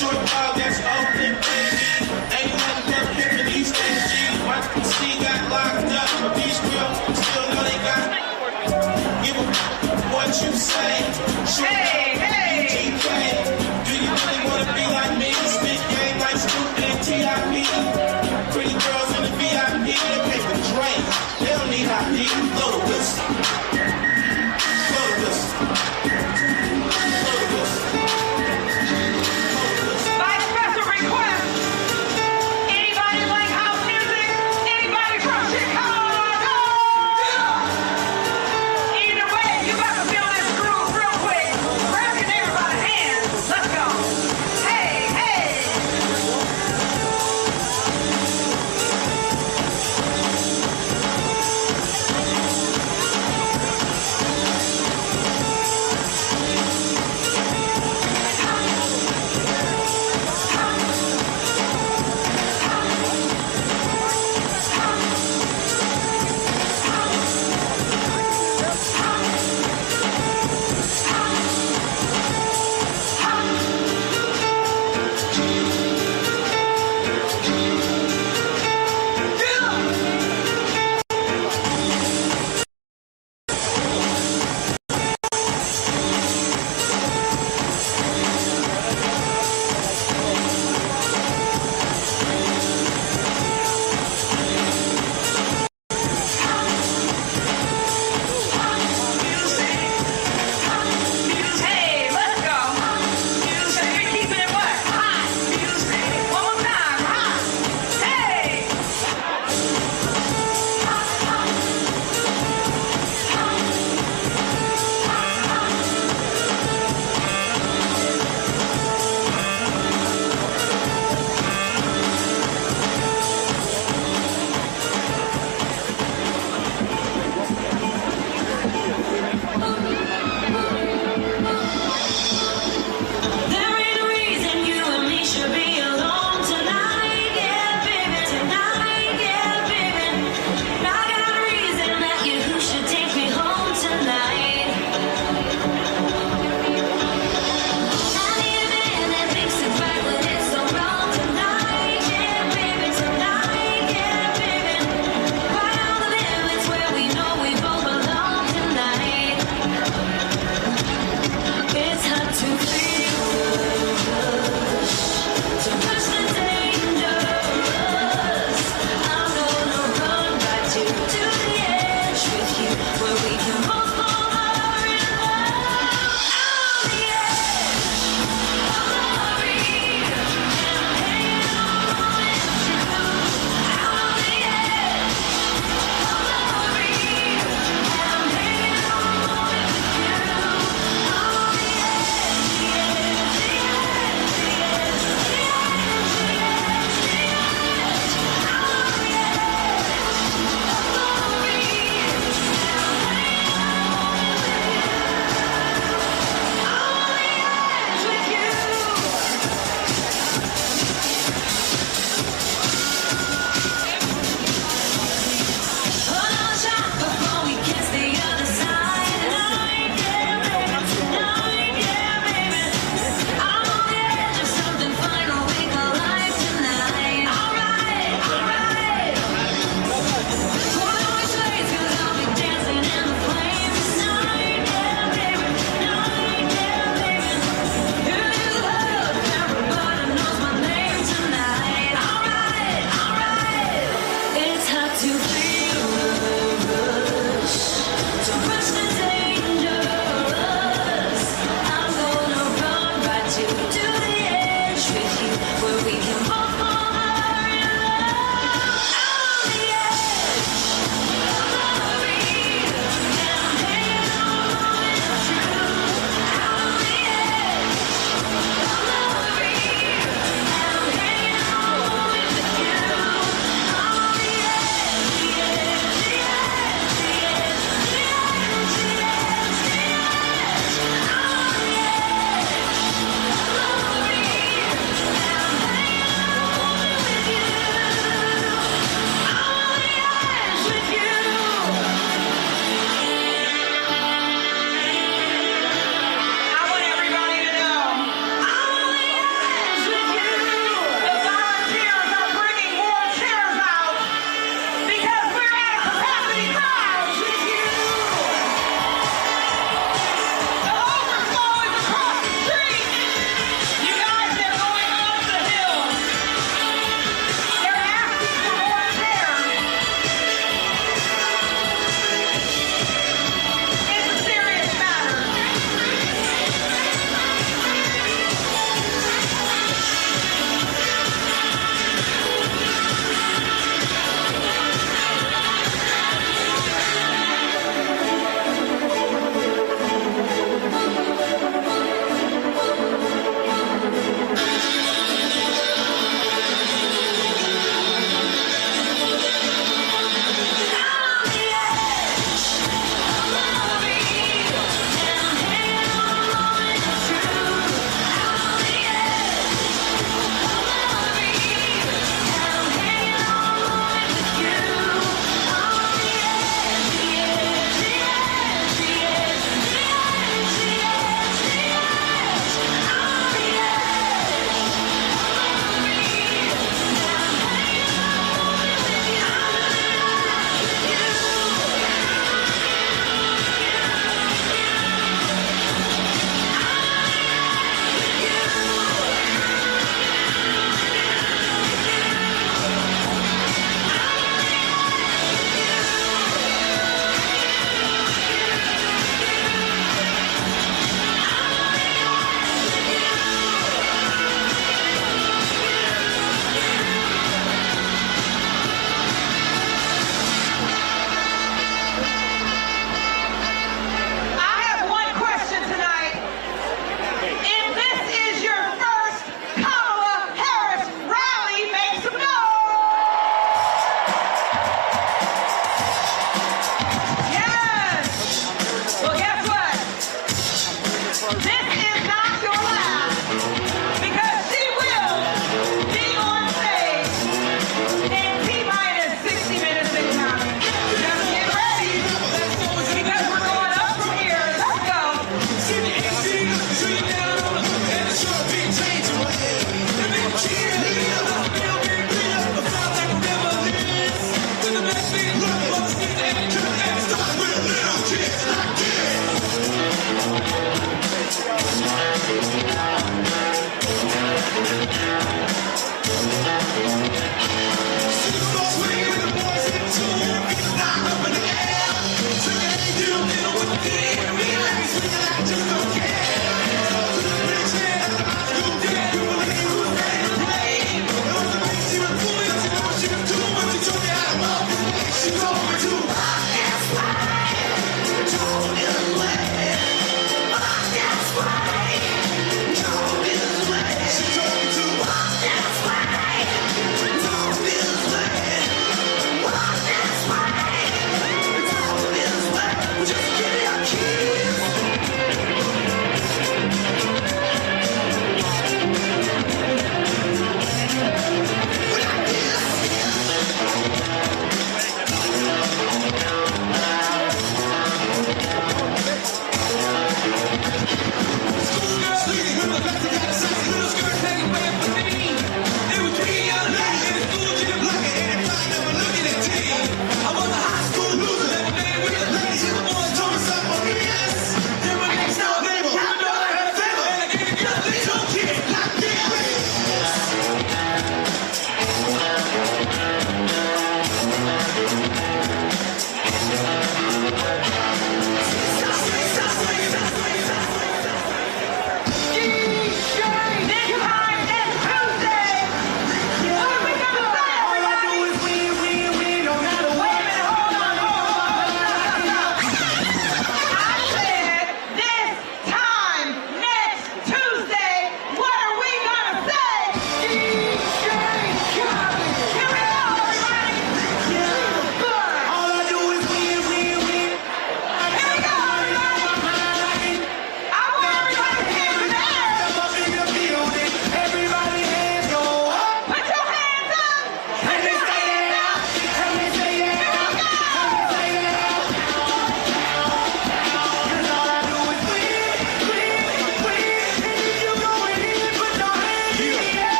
Short dog that's open, baby. Ain't nothing but pimpin' these days.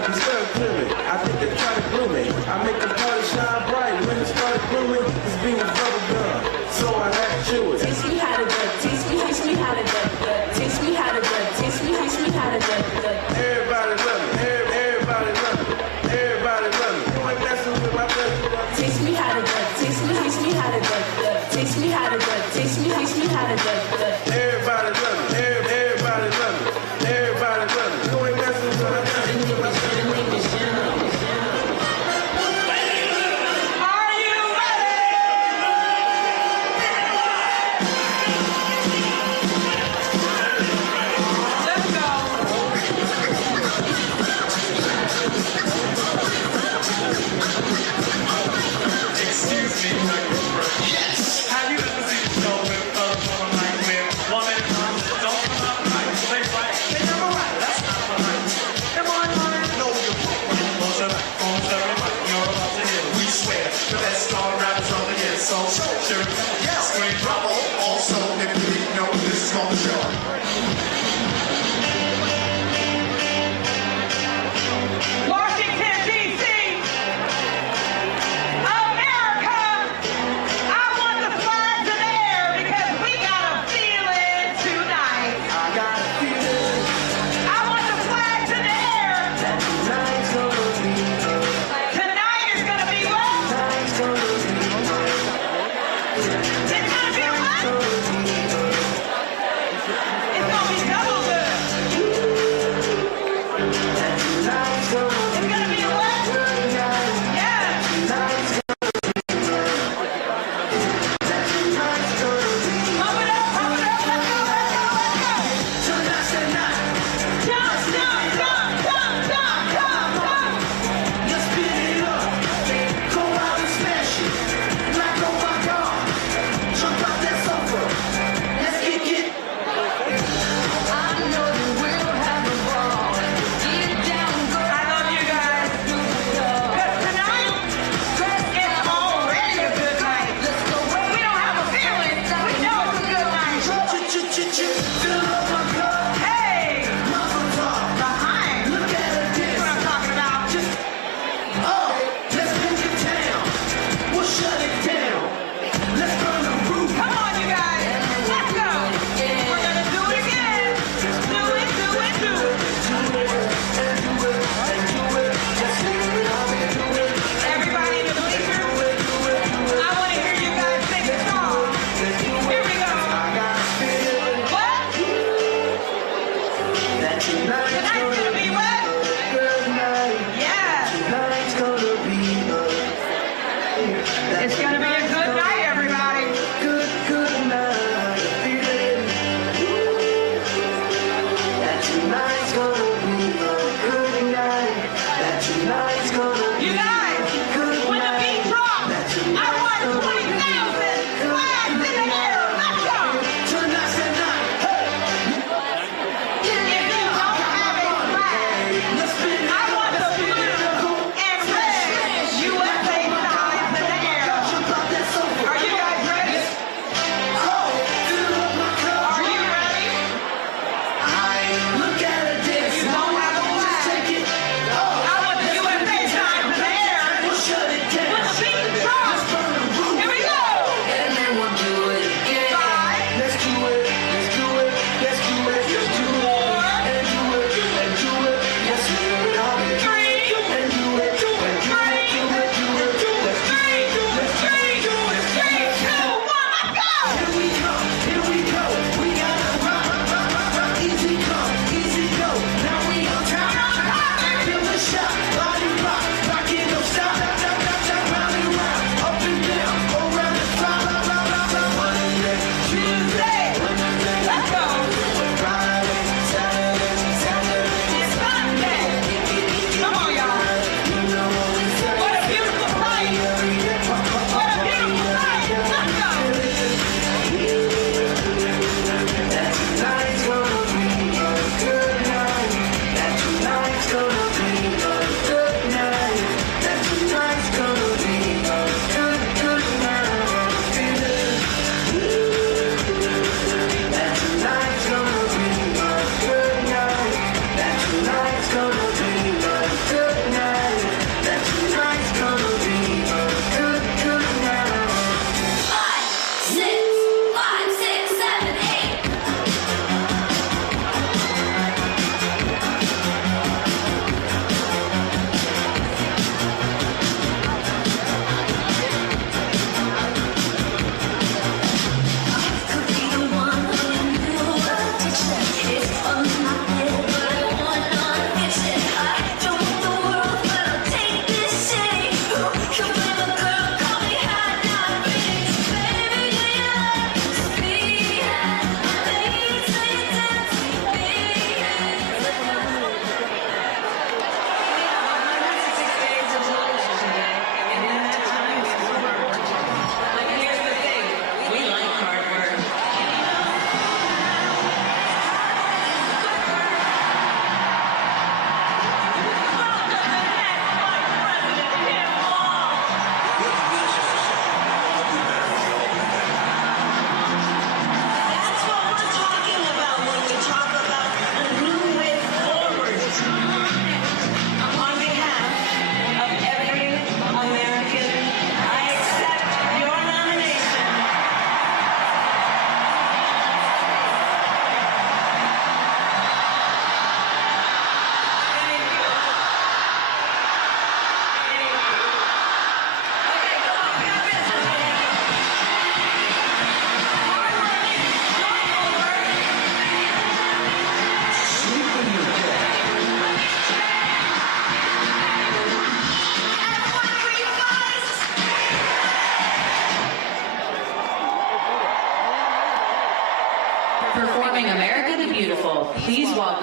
curve, stuck to me. I think they try to glue me. I make the party shine bright. When it started blooming, it's being bubble gum. So I had to chew it. Teach me how to do it. Teach me how to do it. Teach me how to do it. Teach me how to do it. Everybody love me. Everybody love me. Everybody love me. You ain't messing with my best. Teach me how to do it. Teach me how to do it. Teach me how to do it. Teach me how to do it. Everybody love me. Everybody love me. Everybody love me. You ain't messing with my best.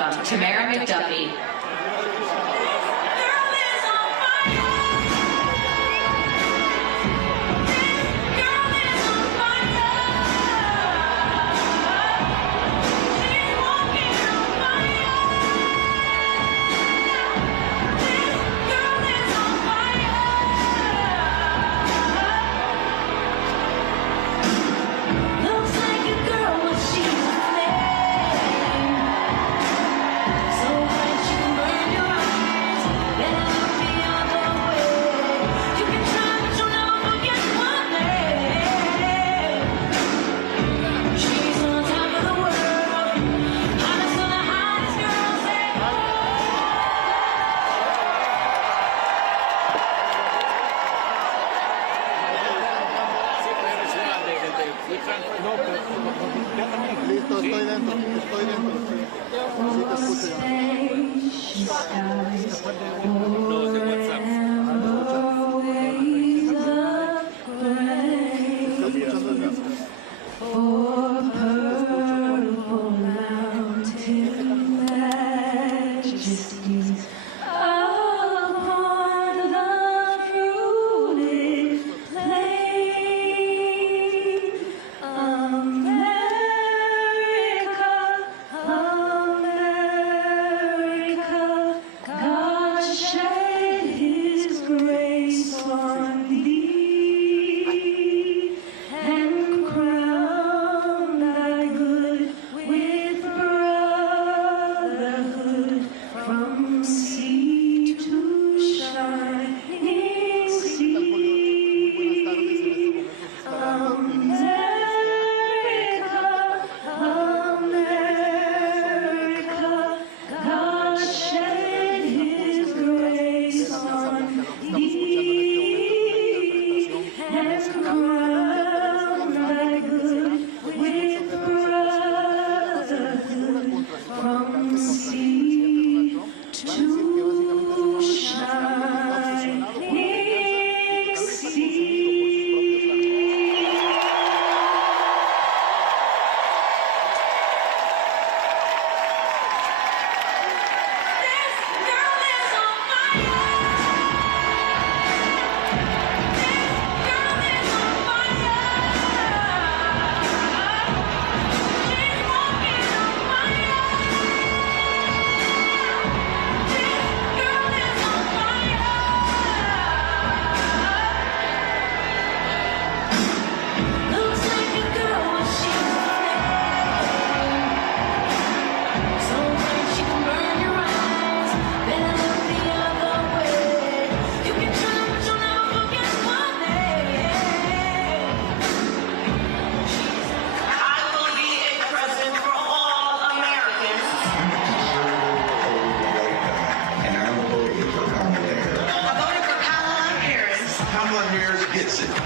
welcome Tamara McDuffie.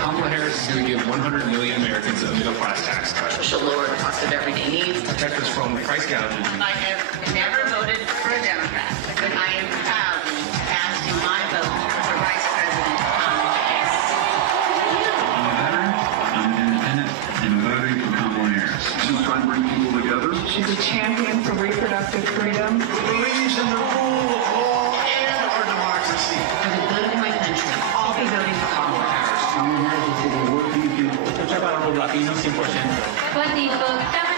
Kamala Harris is going to give 100 million Americans a middle-class tax cut. She'll lower the cost of everyday needs. Protect us from price gouging. I have never voted for a Democrat, but I am proud to ask you my vote for Vice President Kamala Harris. I'm a veteran, I'm an independent, and I'm voting for Kamala Harris. She's trying to bring people together. She's a champion for reproductive freedom. Who believes in the rule of law and our democracy. For the good of my country, I'll be voting for Kamala Harris. Kamala Harris is for the working people. Lucha para los latinos 100%.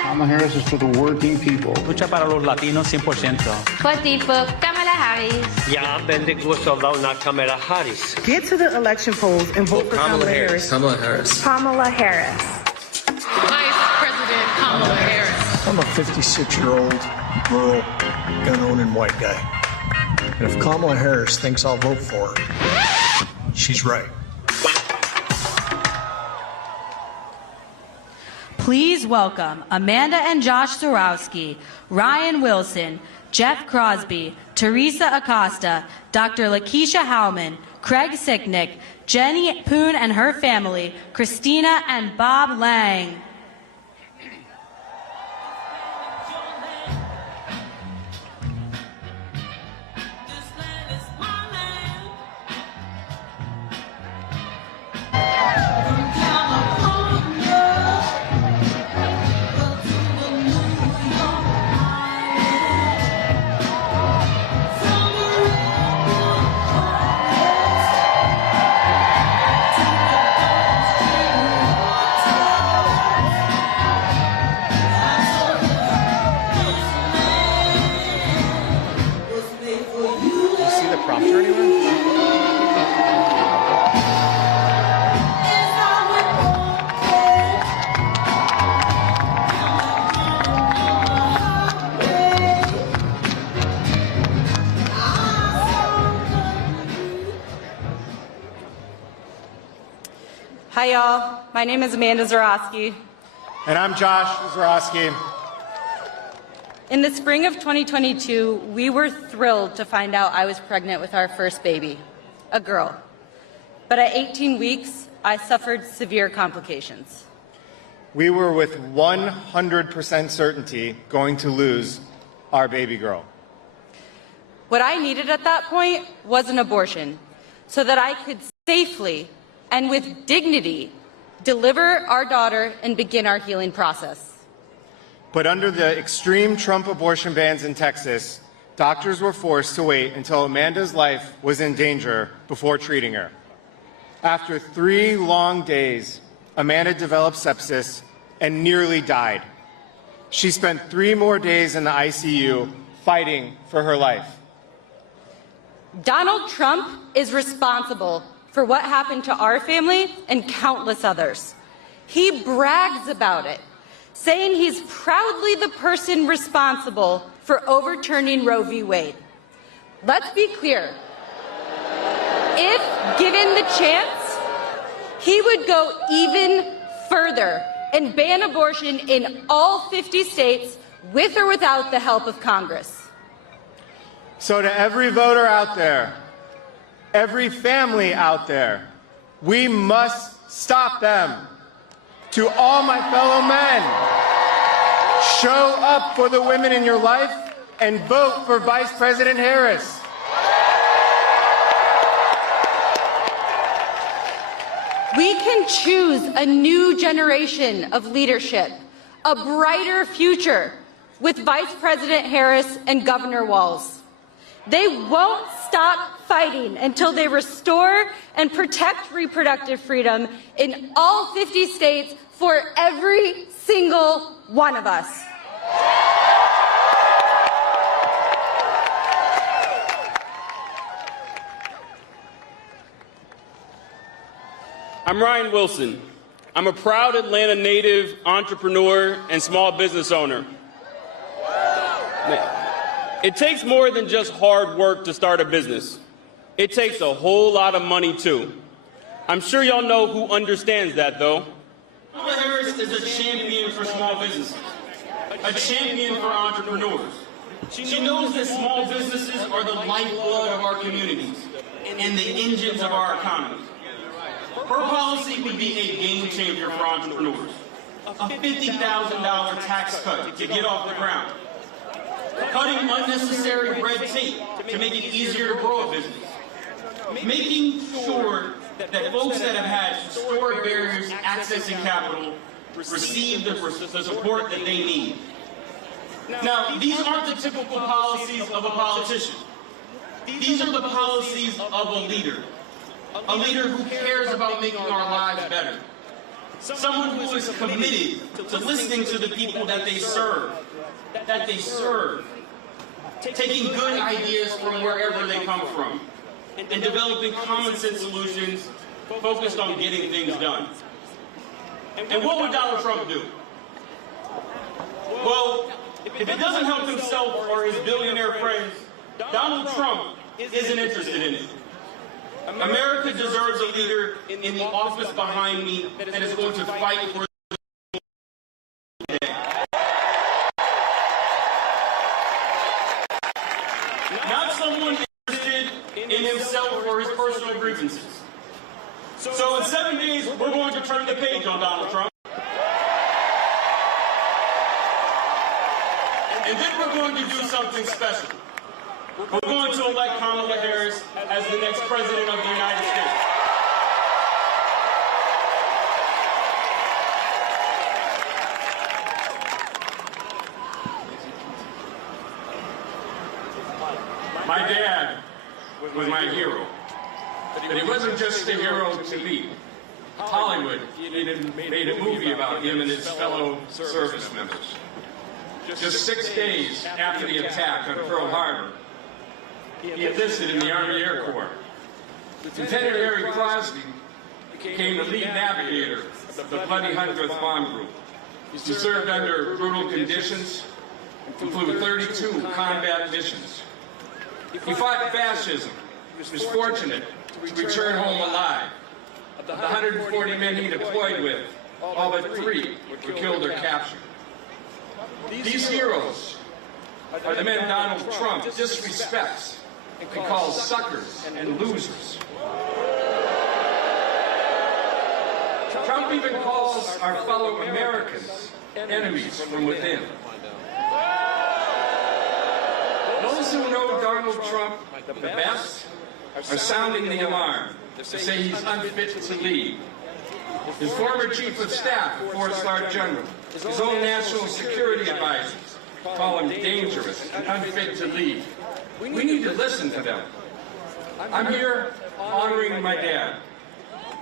Kamala Harris is for the working people. Lucha para los latinos 100%. Votí por Kamala Harris. Ya bendito soldado na Kamala Harris. Get to the election polls and vote for Kamala Harris. Kamala Harris. Kamala Harris. Vice President Kamala Harris. I'm a 56-year-old rural gun-owning white guy. And if Kamala Harris thinks I'll vote for her, she's right. Please welcome Amanda and Josh Zarowski, Ryan Wilson, Jeff Crosby, Teresa Acosta, Dr. Lakeisha Howman, Craig Sicknick, Jenny Poon and her family, Christina and Bob Lang. the prompter anywhere? Hi, y'all. My name is Amanda Zarowski. And I'm Josh Zarowski. In the spring of 2022, we were thrilled to find out I was pregnant with our first baby, a girl. But at 18 weeks, I suffered severe complications. We were with 100% certainty going to lose our baby girl. What I needed at that point was an abortion so that I could safely and with dignity deliver our daughter and begin our healing process. But under the extreme Trump abortion bans in Texas, doctors were forced to wait until Amanda's life was in danger before treating her. After 3 long days, Amanda developed sepsis and nearly died. She spent 3 more days in the ICU fighting for her life. Donald Trump is responsible for what happened to our family and countless others. He brags about it, saying he's proudly the person responsible for overturning Roe v. Wade. Let's be clear. If given the chance, he would go even further and ban abortion in all 50 states with or without the help of Congress. So to every voter out there, every family out there, we must stop them. To all my fellow men, show up for the women in your life and vote for Vice President Harris. We can choose a new generation of leadership, a brighter future with Vice President Harris and Governor Walz. They won't stop fighting until they restore and protect reproductive freedom in all 50 states for every single one of us. I'm Ryan Wilson. I'm a proud Atlanta native, entrepreneur, and small business owner. It takes more than just hard work to start a business. It takes a whole lot of money, too. I'm sure y'all know who understands that, though. Kamala Harris is a champion for small businesses, a champion for entrepreneurs. She knows that small businesses are the lifeblood of our communities and the engines of our economy. Her policy would be a game changer for entrepreneurs. A $50,000 tax cut to get off the ground. Cutting unnecessary red tape to make it easier to grow a business. Making sure that folks that have had historic barriers accessing capital receive the support that they need. Now, these aren't the typical policies of a politician. These are the policies of a leader who cares about making our lives better. Someone who is committed to listening to the people that they serve. Taking good ideas from wherever they come from, and developing common sense solutions focused on getting things done. And what would Donald Trump do? Well, if it doesn't help himself or his billionaire friends, Donald Trump isn't interested in it. America deserves a leader in the office behind me that is going to fight for not someone interested in himself or his personal grievances. So in 7 days, we're going to turn the page on Donald Trump. And then we're going to do something special. We're going to elect Kamala Harris as the next president of the United States. My dad was my hero, but he wasn't just a hero to me. Hollywood made a movie about him and his fellow service members. Just 6 days after the attack on Pearl Harbor, he enlisted in the Army Air Corps. Lieutenant Harry Crosby became the lead navigator of the Bloody 100th Bomb Group. He served under brutal conditions, including 32 combat missions. He fought fascism. He was fortunate to return home alive. Of the 140 men he deployed with, all but 3 were killed or captured. These heroes are the men Donald Trump disrespects and calls suckers and losers. Trump even calls our fellow Americans enemies from within. Those who know Donald Trump the best are sounding the alarm. They say he's unfit to lead. His former chief of staff, a 4-star general, his own national security advisors call him dangerous and unfit to lead. We need to listen to them. I'm here honoring my dad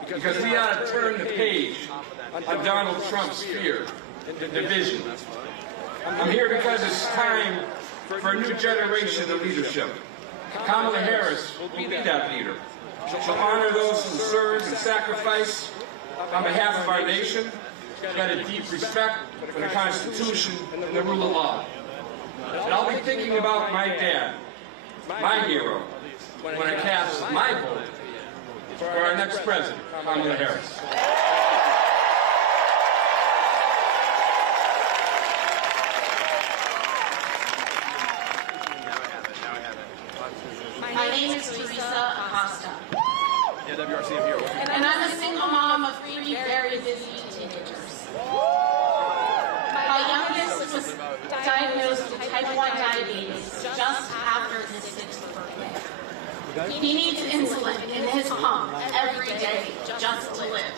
because we ought to turn the page on Donald Trump's fear and division. I'm here because it's time for a new generation of leadership. Kamala Harris will be that leader. She'll honor those who serve and sacrifice on behalf of our nation. She's got a deep respect for the Constitution and the rule of law. And I'll be thinking about my dad, my hero, when I cast my vote for our next president, Kamala Harris. My name is Teresa Acosta. And I'm a single mom of 3 very busy teenagers. My youngest was diagnosed with type 1 diabetes just after his 6th birthday. He needs insulin in his pump every day just to live.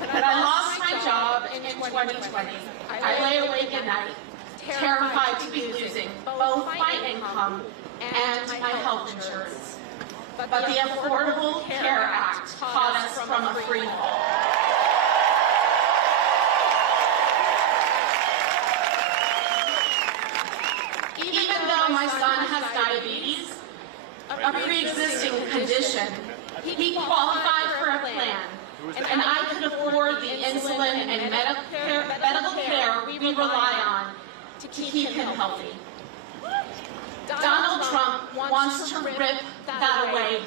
But I lost my job in 2020. I lay awake at night, terrified to be losing both my income and my health insurance. But the Affordable Care Act caught us from a free fall. Even though my son has diabetes, a pre-existing condition, he qualified for a plan, and I could afford the insulin and medical care we rely on to keep him healthy. Donald Trump wants to rip that away.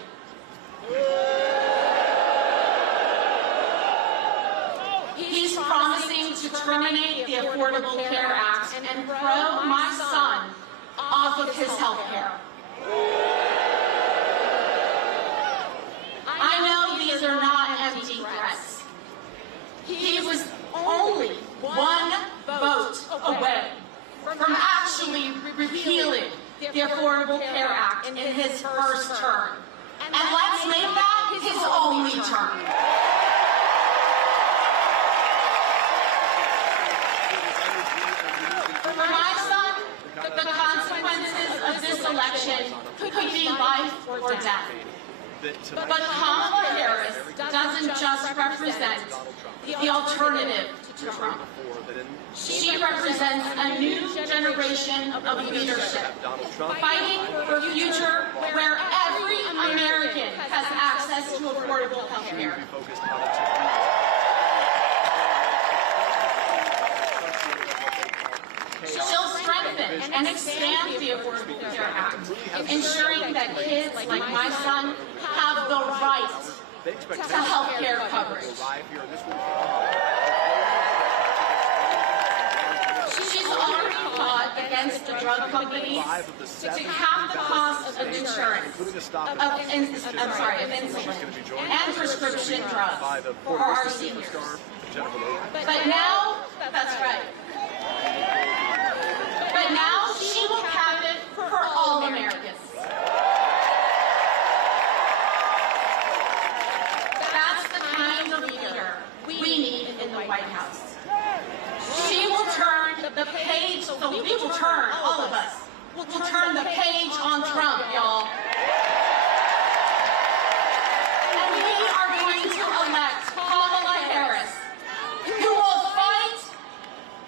He's promising to terminate the Affordable Care Act and throw my son off of his health care. I know these are not empty threats. He was only one vote away from actually repealing the Affordable Care Act in his first term. And let's make that his only term. For my son, the consequences of this election could be life or death. But Kamala Harris doesn't just represent the alternative to Trump. She represents a new generation of leadership, fighting for a future where every American has access to affordable health care. She'll strengthen and expand the Affordable Care Act, ensuring that kids like my son have the right to health care coverage. She's already fought against the drug companies to cap the cost of insurance, of insulin, and prescription drugs for our seniors. But now, that's right. But now she will cap it for all Americans. That's the kind of leader we need in the White House. She will turn the page, so we will turn, all of us, will turn the page on Trump, y'all. And we are going to elect Kamala Harris, who will fight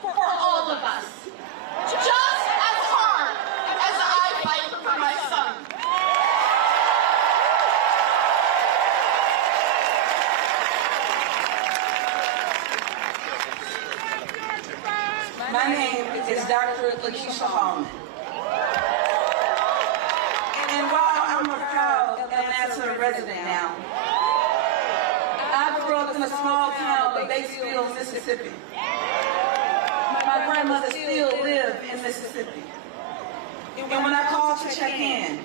for all of us, just as hard Lakeisha Hallman. And while I'm a proud Atlanta resident now, I grew up in a small town of Batesville, Mississippi. My grandmother still lived in Mississippi. And when I call to check in,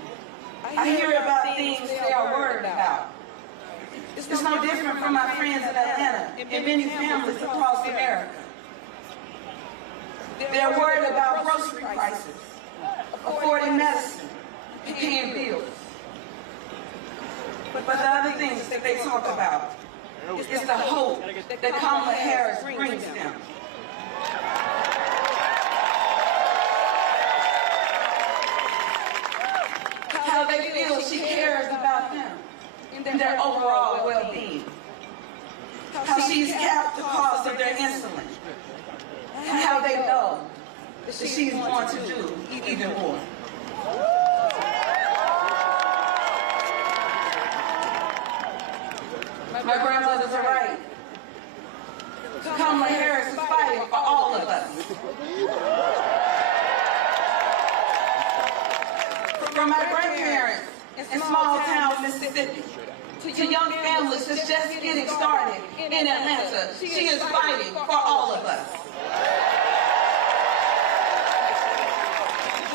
I hear about things they are worried about. It's no different from my friends in Atlanta and many families across America. They're worried about grocery prices, affording medicine, paying bills. But the other things that they talk about is the hope that Kamala Harris brings them. How they feel she cares about them and their overall well-being. How she's capped the cost of their insulin. And how they know that she's going to do even more. My grandmothers are right. Kamala Harris is fighting for all of us. From my grandparents in small town Mississippi to young families that's just getting started in Atlanta, she is fighting for all of us.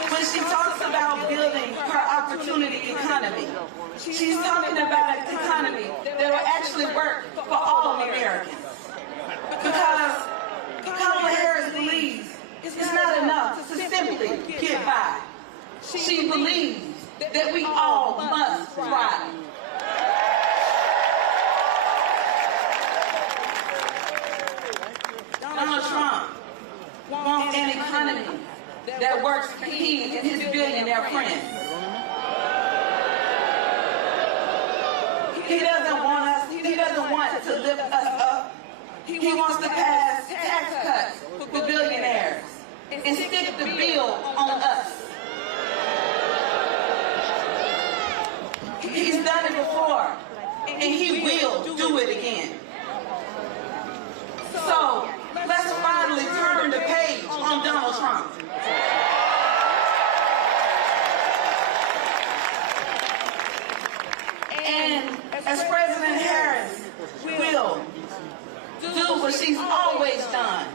When she talks about building her opportunity economy, she's talking about an economy that will actually work for all Americans. Because Kamala Harris believes it's not enough to simply get by. She believes that we all must thrive. Donald Trump wants an economy that works for he and his billionaire friends. He doesn't want to lift us up. He wants to pass tax cuts for billionaires and stick the bill on us. He's done it before, and he will do it again. So, let's finally turn the page on Donald Trump. And as President Harris will do what she's always done,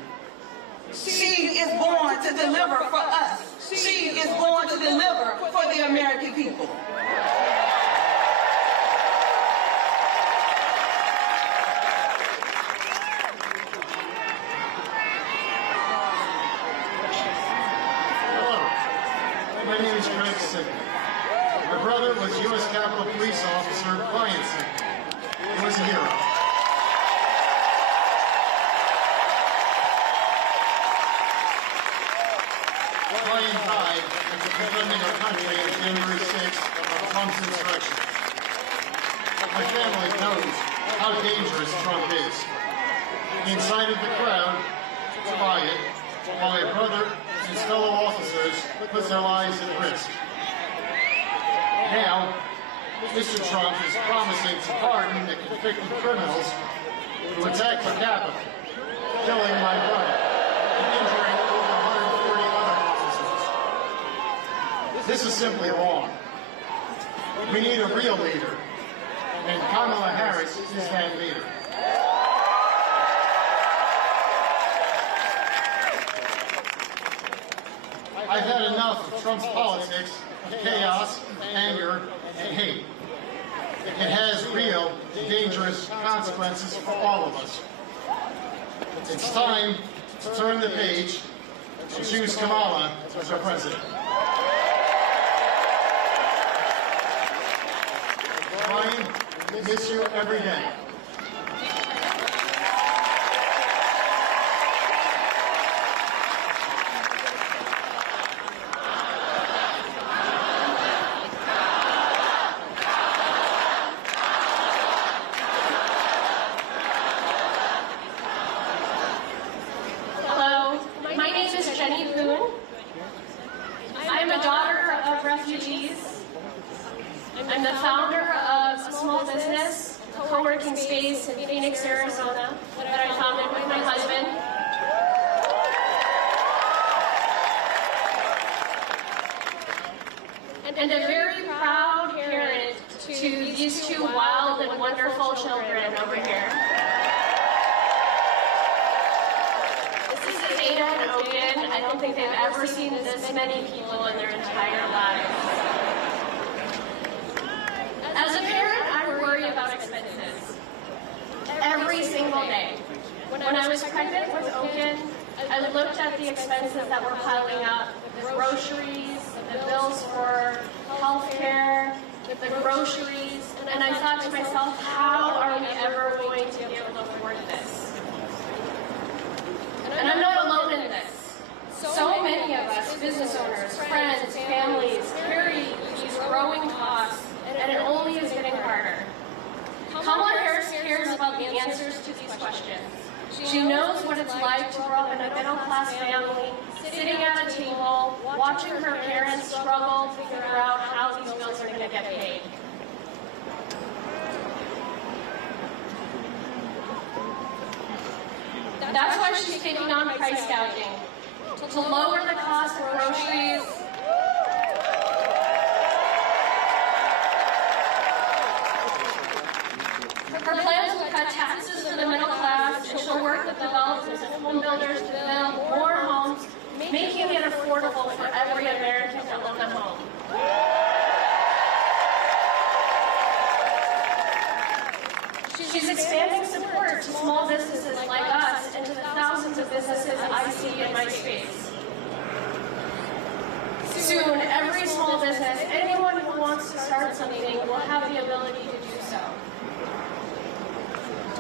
she is born to deliver for us. She is born to deliver for the American people. My name is Craig Sicknick. My brother was U.S. Capitol Police Officer Brian Sicknick. He was a hero. Brian died after defending our country on January 6th of Trump's insurrection. My family knows how dangerous Trump is. He incited the crowd to riot, while my brother and his fellow officers put their lives at risk. Now, Mr. Trump is promising to pardon the convicted criminals who attacked the Capitol, killing my brother and injuring over 140 other officers. This is simply wrong. We need a real leader, and Kamala Harris is that leader. I've had enough of Trump's politics of chaos, anger, and hate. It has real, dangerous consequences for all of us. It's time to turn the page and choose Kamala as our president. Brian, we miss you every day. I'm a daughter of refugees. I'm the founder of a small business, a co-working space in Phoenix, Arizona, that I founded with my husband. and a very proud parent to these two wild and wonderful children over here. This is Ada and Ogun. I don't think they've ever seen this many people in their entire lives. As a parent, I worry about expenses every single day. When I was pregnant with Ogun, I looked at the expenses that were piling up, the groceries, the bills for health care, the groceries, and I thought to myself, how are we ever going to be able to afford this? And I'm not alone in this. So many of us, business owners, friends, families, carry these growing costs, and it only is getting harder. Kamala Harris cares about the answers to these questions. She knows what it's like to grow up in a middle-class family, sitting at a table, watching her parents struggle to figure out how these bills are going to get paid. That's why she's taking on price gouging, to lower the cost of groceries, her plans will cut taxes for the middle class, and she'll work with developers and home builders to build more homes, making it affordable for every American to own a home. She's expanding support to small businesses like us and to the thousands of businesses I see in my space. Soon, every small business, anyone who wants to start something, will have the ability to do so.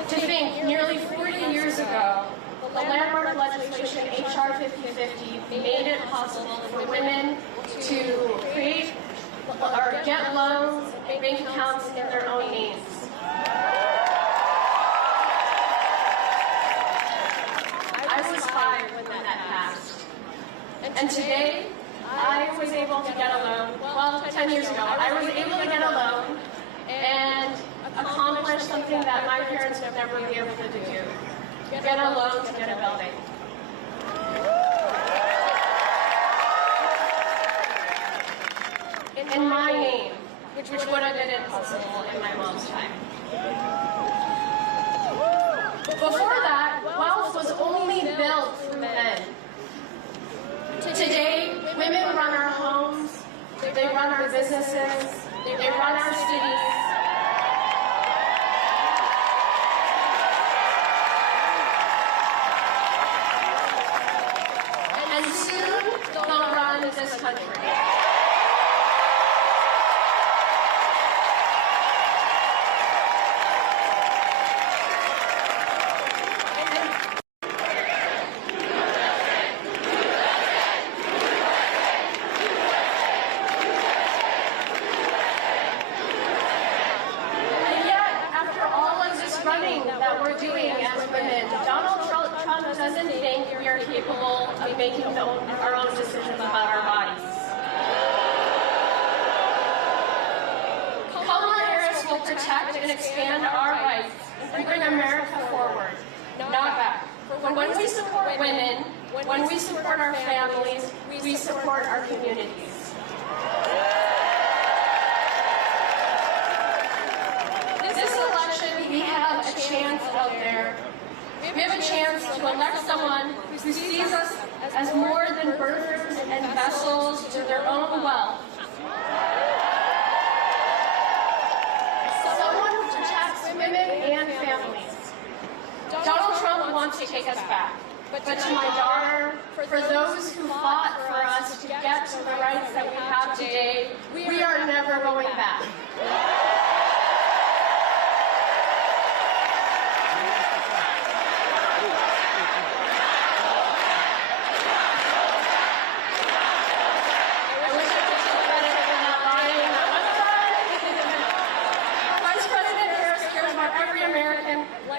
To think, nearly 40 years ago, the landmark legislation, HR 5050, made it possible for women to create or get loans and bank accounts in their own names. I was 5 when that passed. And today, I was able to get a loan, well, 10 years ago, I was able to get a loan and accomplish something that my parents would never be able to do. Get a loan to get a building. In my name, which would have been impossible in my mom's time. Before that, wealth was only built through men. Today, women run our homes, they run our businesses, they run our cities. And soon, they'll run this country. Doesn't think we are capable of making our own decisions about our bodies. Kamala Harris will protect and expand our rights and bring America forward, not back. When we support women, when we support our families, we support our communities. This election, we have a chance out there. We have a chance to elect someone who sees us as more than birthers and vessels to their own wealth. Someone who protects women and families. Donald Trump wants to take us back. But to my daughter, for those who fought for us to get to the rights that we have today, we are never going back.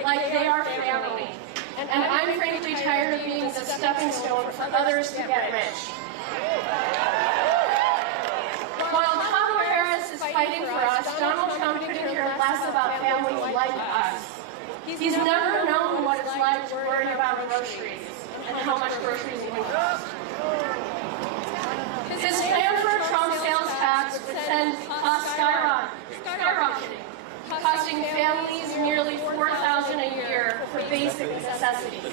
Like they are family. And I'm frankly tired of being the stepping stone for others to get rich. While Kamala Harris is fighting for us, Donald Trump couldn't care less about families like us. He's never known what it's like to worry about groceries and how much groceries even cost. His plan for a Trump sales tax and costs skyrocketing, costing families nearly $4,000 a year for basic necessities.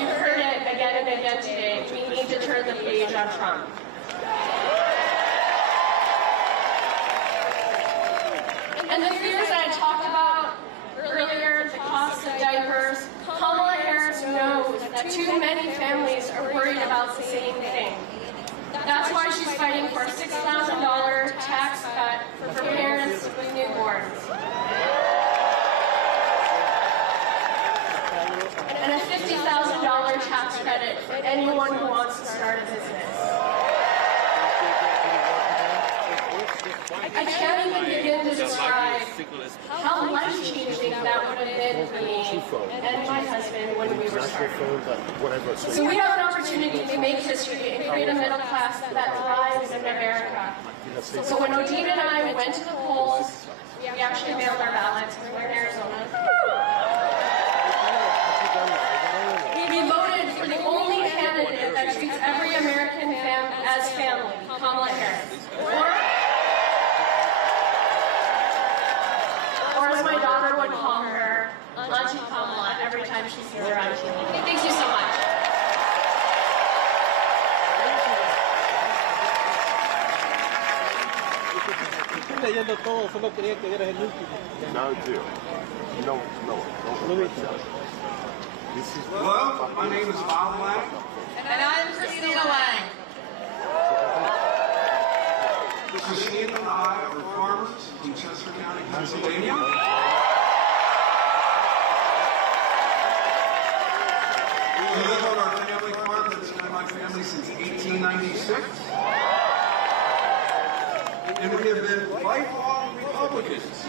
You've heard it again and again today. We need to turn the page on Trump. And the fears that I talked about earlier, the cost of diapers, Kamala Harris knows that too many families are worried about the same thing. That's why she's fighting for a $6,000 tax cut for parents with newborns. And a $50,000 tax credit for anyone who wants to start a business. I can't even begin to describe how life-changing that would have been for me and my husband when we were starting. So we have an opportunity to make history and create a middle class that thrives in America. So when Odin and I went to the polls, we actually mailed our ballots. We're in Arizona. We voted for the only candidate that treats every American family as family, Kamala Harris. Or as my daughter would call her, Auntie Kamala, every time she sees her on TV. Thank you so much. Leyendo todo, solo quería que vieras el último. No, deal. No. Hello, my name is Bob Lang. And I'm Christina Lang. Christina and I are farmers in Chester County, Pennsylvania. We live on our family farm that's been my family since 1896. And we have been lifelong Republicans.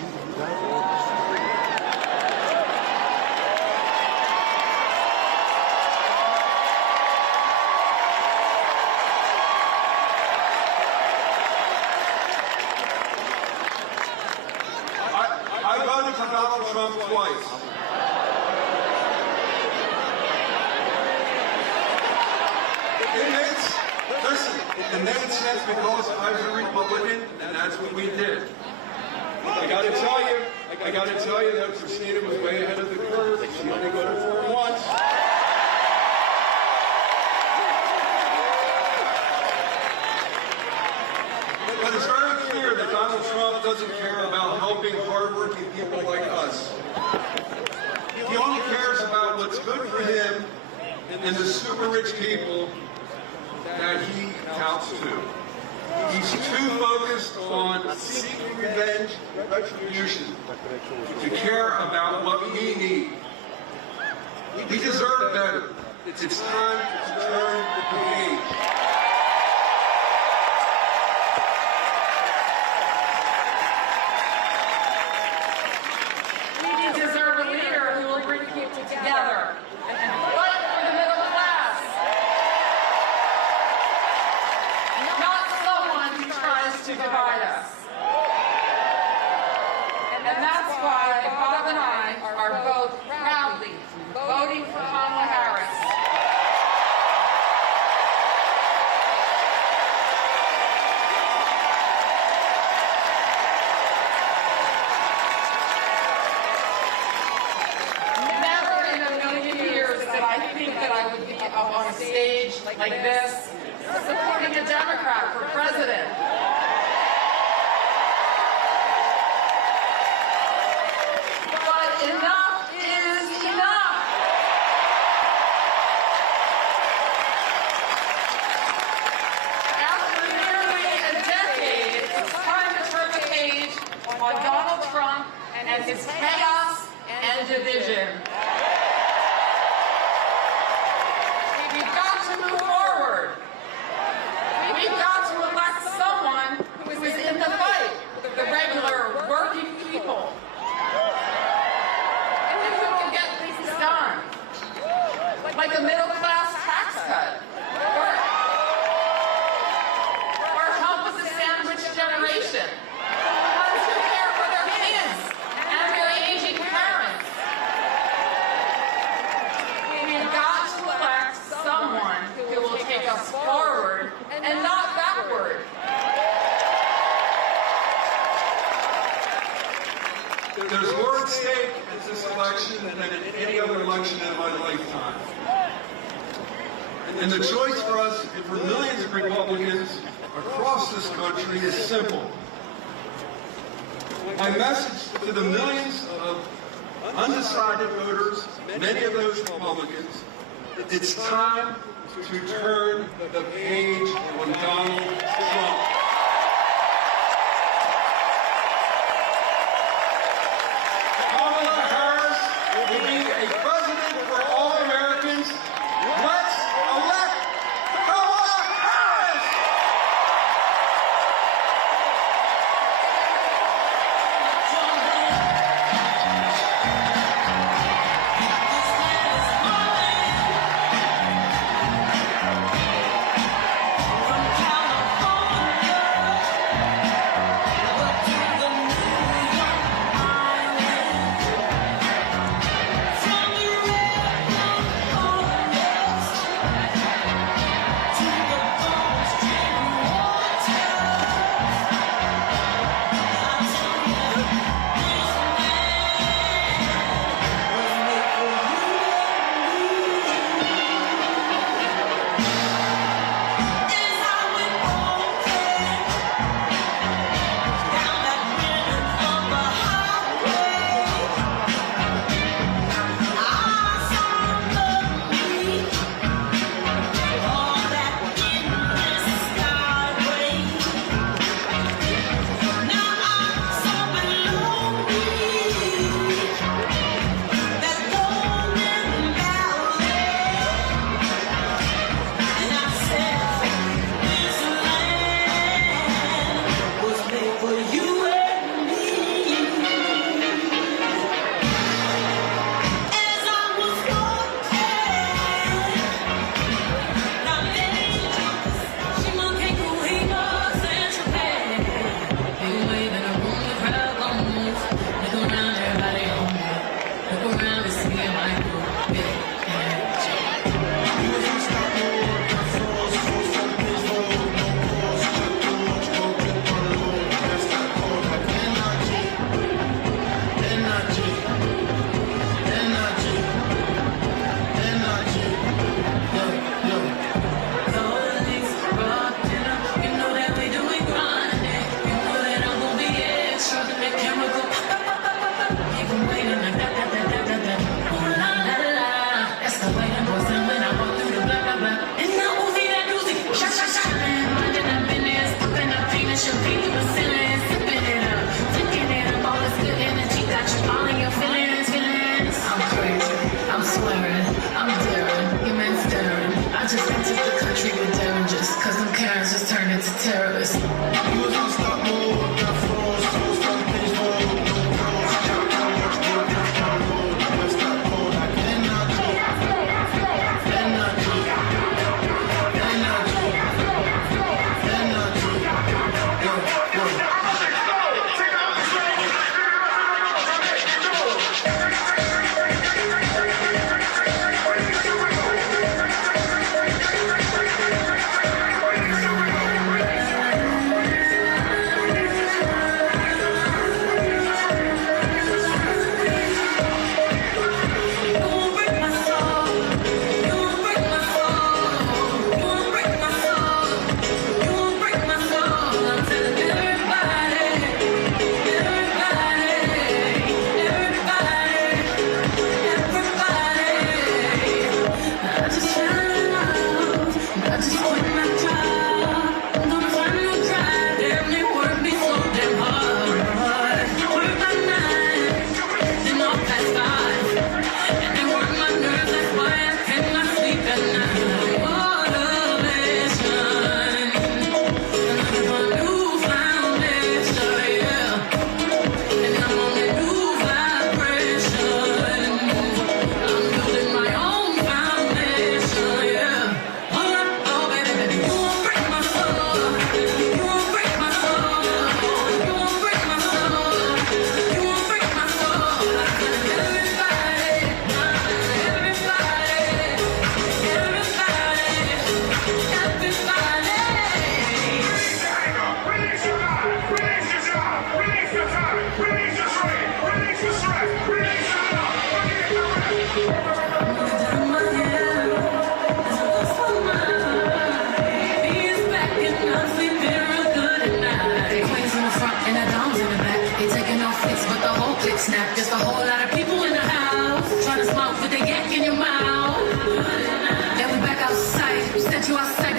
I voted for Donald Trump twice. It made sense because I was a Republican, and that's what we did. I got to tell you that Christina was way ahead of the curve. She only voted for him once. But it's very clear that Donald Trump doesn't care about helping hardworking people like us. He only cares about what's good for him and the super rich people that he touts to. He's too focused on seeking revenge, retribution, to care about what we need. We deserve better. It's time to turn the page. We deserve a leader who will bring people together and fight for the middle class. Not someone who tries to divide us. And that's why Bob and I are both proudly voting for Kamala Harris. Never in a million years did I think that I would be up on a stage like this, supporting a Democrat for president. But enough is enough. After nearly a decade, it's time to turn the page on Donald Trump and his chaos and division. We've got to move forward. We've got to There's more at stake in this election than in any other election in my lifetime. And the choice for us and for millions of Republicans across this country is simple. My message to the millions of undecided voters, many of those Republicans, it's time to turn the page on Donald Trump. Kamala Harris will be a president for all Americans. Let's elect Kamala Harris!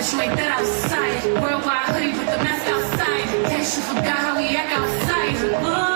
but you ain't that outside. Worldwide hoodie with the mask outside. In case you forgot how we act outside.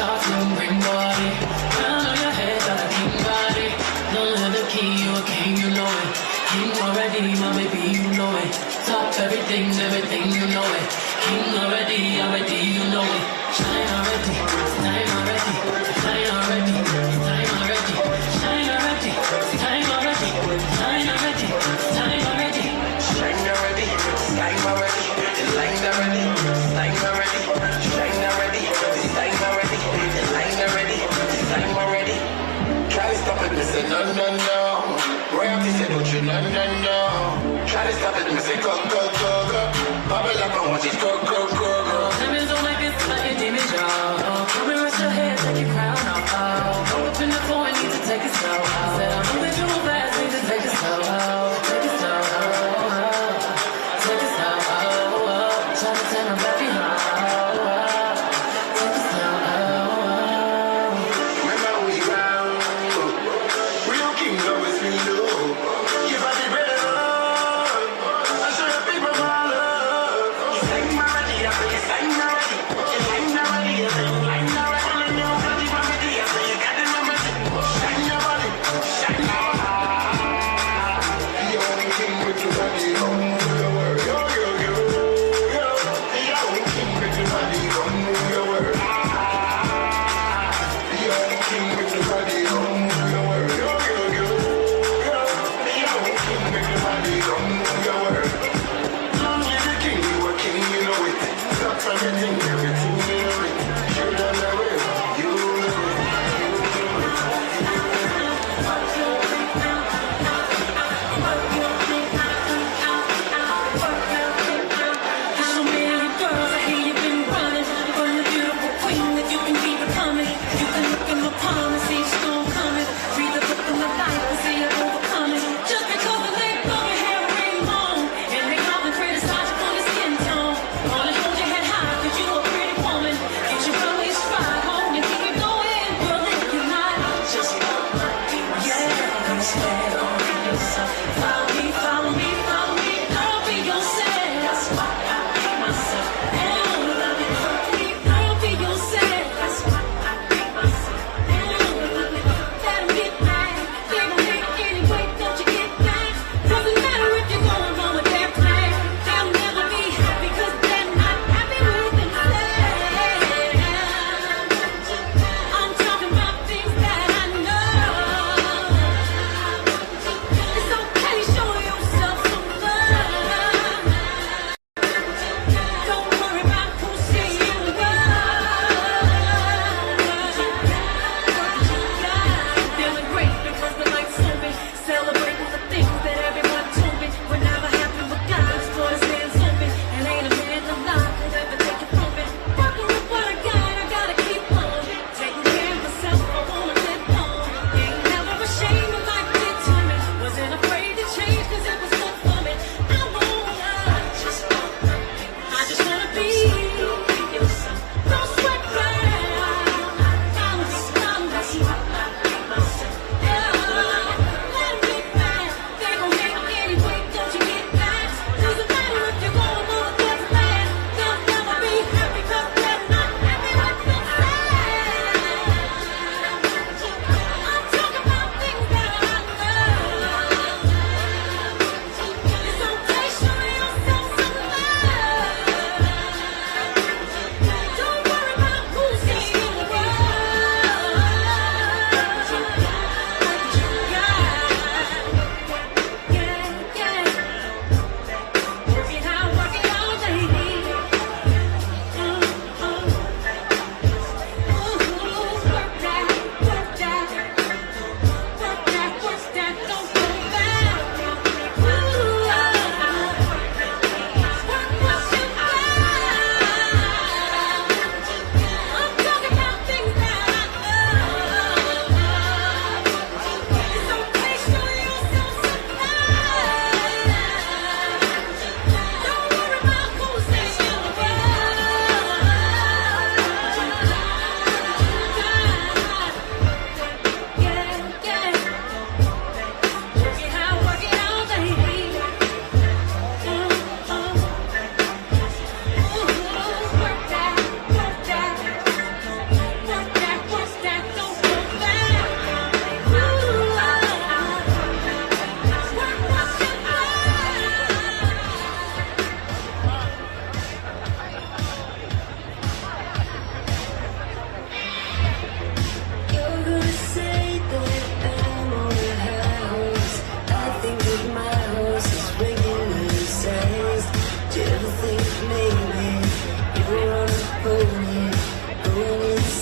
shots and bring body. Crown on your head, got a king body. Don't have the key, you a king, you know it. King already, my baby, you know it. Top everything, you know it. King already, you know it. Shine already, time already, shine already, time already, shine already, time already, shine already, time already, shine already, time already, line already, time already, shine already, time already, line already, time already. Try to stop it, me say no, no, no. Royalty say don't you, no, no, no. Try to stop it, me say go, go, go, go. Bubble up and watch it go, go, go, go. Diamonds don't like this, like your damage, y'all. Come and rest your head, take your crown off. Go up in the floor and need to take it slow. Said I'm moving too fast, need to take it slow. Take it slow, take it slow. Try to tell them back behind. Take it slow. Remember we round. Real king always feel low. Give us the better. I should have been my love. Sing my ready, I say you sing my ready. You sing my ready, I say you like my ready. All in your body, my ready, I say you got it, my ready. Shine your body, shine your body. The only king with your body, move your word. Yo, yo, yo, yo. The only king with your body, move your word. The only king with your body, move your word. Yo, yo, yo, yo. The only king with your body, move your word. Long live the king, you a king, you know it. Stop everything, everything, you know it. You don't know it, you know it. There's so many girls, I hear you've been running from the beautiful queen that you can keep it coming. You can look in my palm and see the storm coming. Read the book of my life and see it overcoming. Just because the leg of your hair ain't long, and they often criticize you for your skin tone. Wanna hold your head high 'cause you a pretty woman. Get your runway stride home and keep it going. Girl, if you're not, just look like me. Yeah, come stand on yourself. Follow me, follow me, follow me. Girl, be yourself. That's why I be myself. And love you, girl, be yourself. That's why I be myself. And love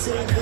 Freedom.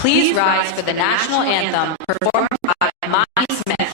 Please rise for the national anthem performed by Monty Smith.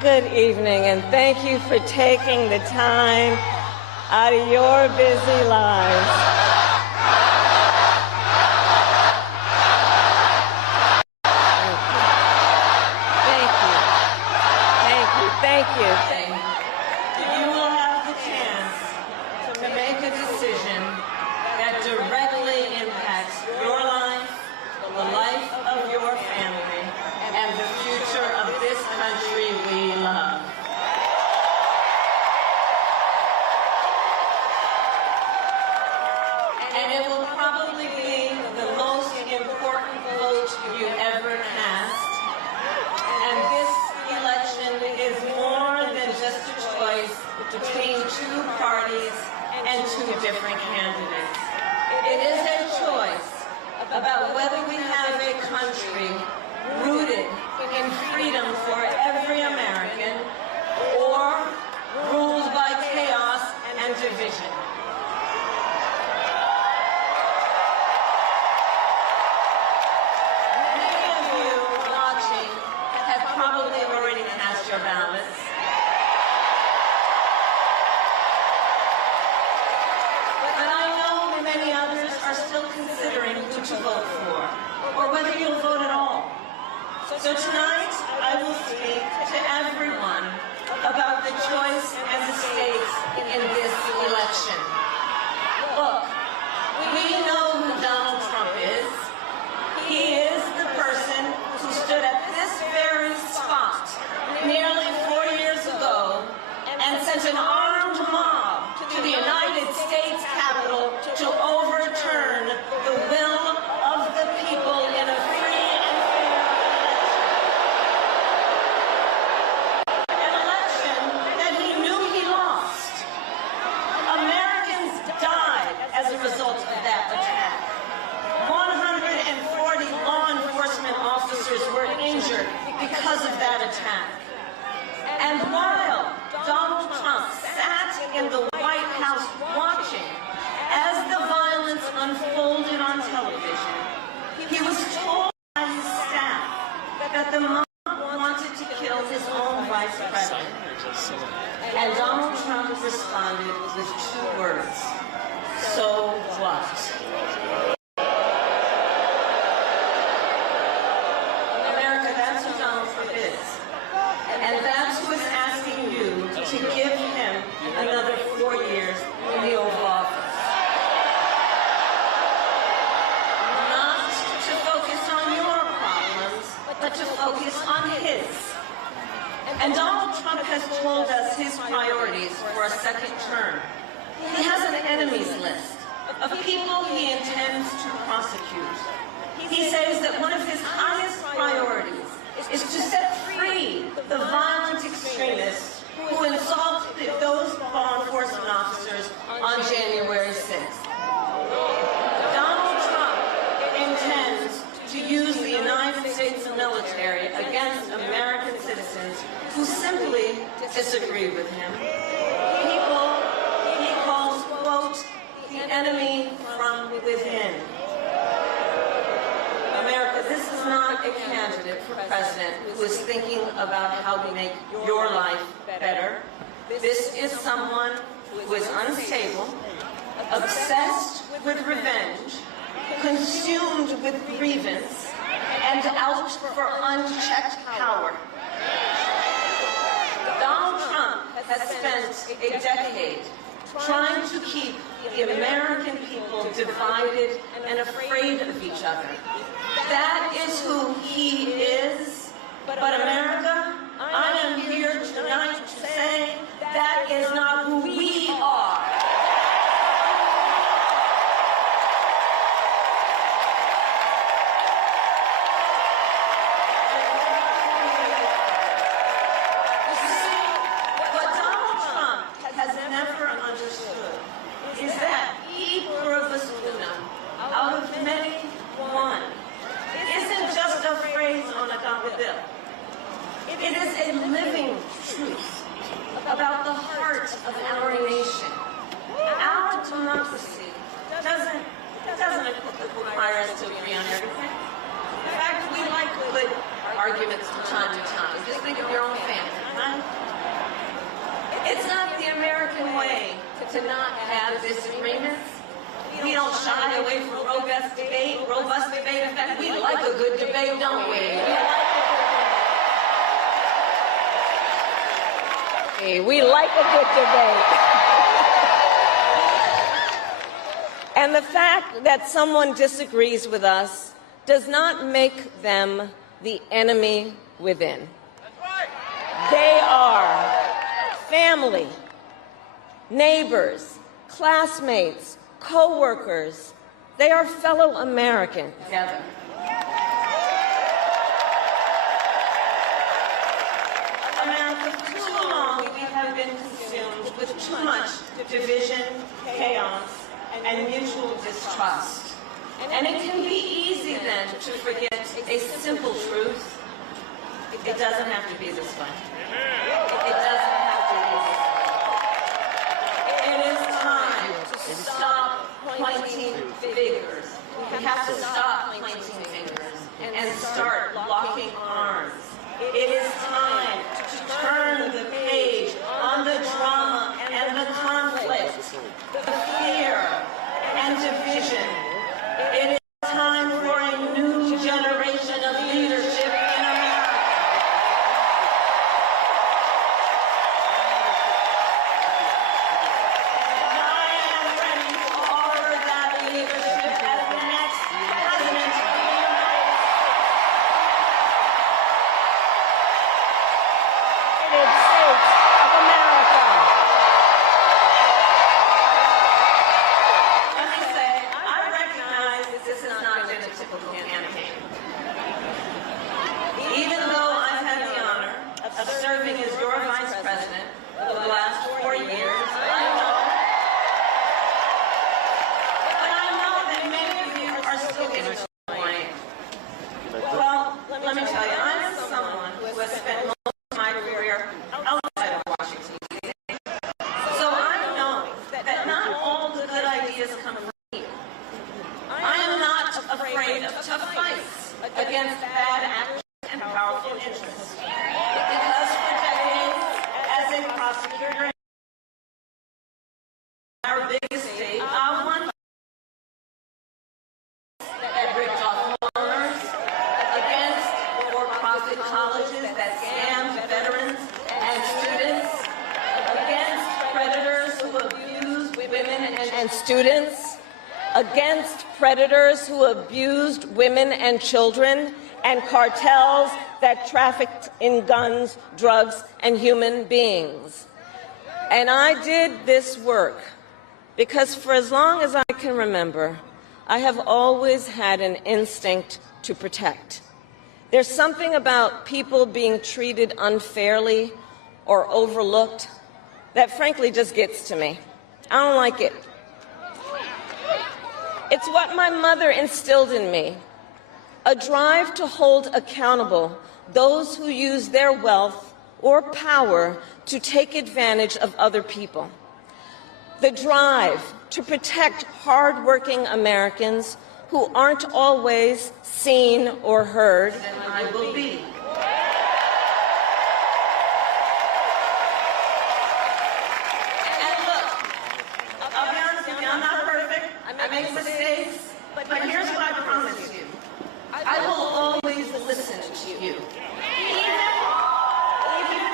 Good evening, and thank you for taking the time out of your busy lives. Thank you. You will have the chance to make a decision that directly impacts your life, the life of your family, and the future of this country we love. country rooted in freedom for every American, or ruled by chaos and division. Many of you watching have probably already cast your ballots. But I know many others are still considering who to vote for, or whether you'll vote at all. So tonight, I will speak to everyone about the choice and the stakes in this election. Look, we know who Donald Trump is. He is the person who stood at this very spot nearly 4 years ago and sent an armed mob to the United States Capitol to overturn the will of the people in a free and fair election that he knew he lost. Americans died as a result of that attack. 140 law enforcement officers were injured because of that attack. And while Donald Trump sat in the White House watching as the violence unfolded on television, he was told by his staff that the mob wanted to kill his own vice president. And Donald Trump responded with 2 words: so what? America, that's who Donald Trump is. And that's who is asking you to give him another 4 years in the Oval Office. Not to focus on your problems, but to focus on his. And Donald Trump has told us his priorities for a second term. He has an enemies list of people he intends to prosecute. He says that one of his highest priorities is to set free the violent extremists who insulted those law enforcement officers on January 6th. Donald Trump intends to use the United States military against American citizens who simply disagree with him. People he calls, quote, the enemy from within. America, this is not a candidate for president who is thinking about how to make your life better. This is someone who is unstable, obsessed with revenge, consumed with grievance, and out for unchecked power. Donald Trump has spent a decade trying to keep the American people divided and afraid of each other. That is who he is. But America, I am here tonight to say that is not who we are. You see, what Donald Trump has never understood is that E pluribus unum, out of many, one, isn't just a phrase on a dollar bill. It is a living truth about the heart of our nation. Our democracy doesn't require us to agree on everything. In fact, we like good arguments from time to time. Just think of your own family, right? It's not the American way to not have disagreements. We don't shy away from robust debate. In fact, we like a good debate, don't we? We like a good debate. And the fact that someone disagrees with us does not make them the enemy within. They are family, neighbors, classmates, co-workers. They are fellow Americans. Together. America, for too long we have been consumed with too much division, chaos, and mutual distrust. And it can be easy then to forget a simple It doesn't have to be this way. It doesn't have to be this way. It is time to stop pointing fingers. We have to stop pointing fingers and start locking arms. It is time to turn the page on the drama and the conflict, the fear and division. It is time for a new generation of leadership in America. And I am ready to offer that leadership as the next president of the United States of America. Let me say, I recognize this has not been a typical campaign. Even though I've had the honor of serving as your vice president for the last 4 years, I know that many of you are still getting to the point. Well, let me tell you, I'm someone who has spent most of my career outside of Washington, D.C. So I know that not all the good ideas come from here. I am not afraid of tough fights against bad actors and powerful interests. Because for decades, as a prosecutor in our biggest state, I won that ripped off loaners, against for-profit colleges that scammed veterans and students, against predators who abused women and students, against predators who abused women and children, and cartels that trafficked in guns, drugs, and human beings. And I did this work because for as long as I can remember, I have always had an instinct to protect. There's something about people being treated unfairly or overlooked that frankly just gets to me. I don't like it. It's what my mother instilled in me, a drive to hold accountable those who use their wealth or power to take advantage of other people. The drive to protect hardworking Americans who aren't always seen or heard. And I will be. And look, I'll be honest with you, I'm not perfect. I make mistakes. But here's what I promise you. I will always listen to you. Even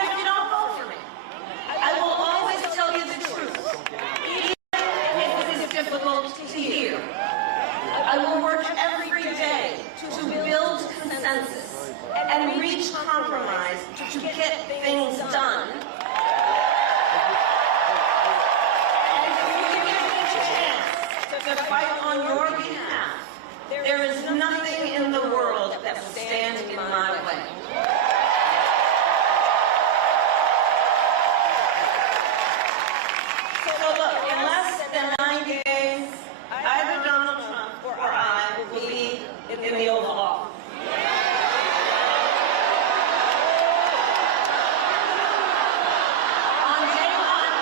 if you don't vote for me. I will always tell you the truth. Even if it is difficult to hear. I will work every day to build consensus and reach compromise to get things done. And if you give me a chance to fight on your behalf, there is nothing in the world that will stand in my way. So look, in less than 90 days, either Donald Trump or I will be in the Oval Office. On day one,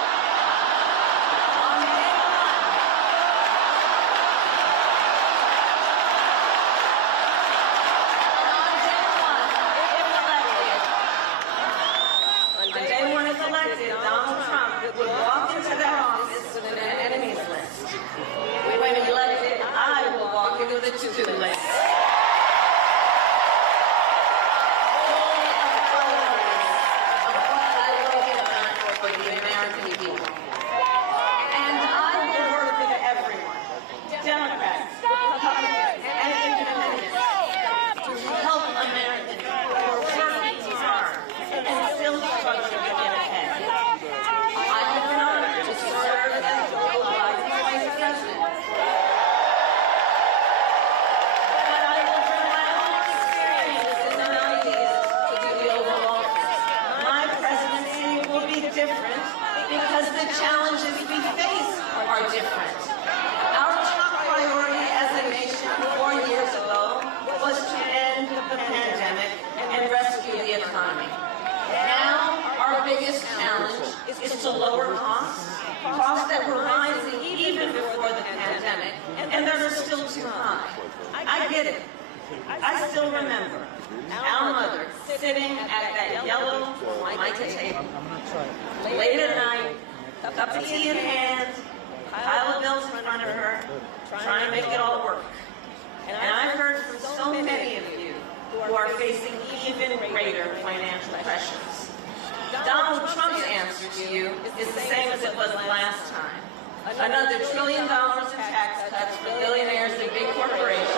pandemic and that are still too high. I get it. I still remember our mother sitting at that yellow mica table, late at night, cup of tea in hand, pile of bills in front of her, trying to make it all work. And I've heard from so many of you who are facing even greater financial pressures. Donald Trump's answer to you is the same as it was last time. Another $1 trillion in tax cuts for billionaires and big corporations.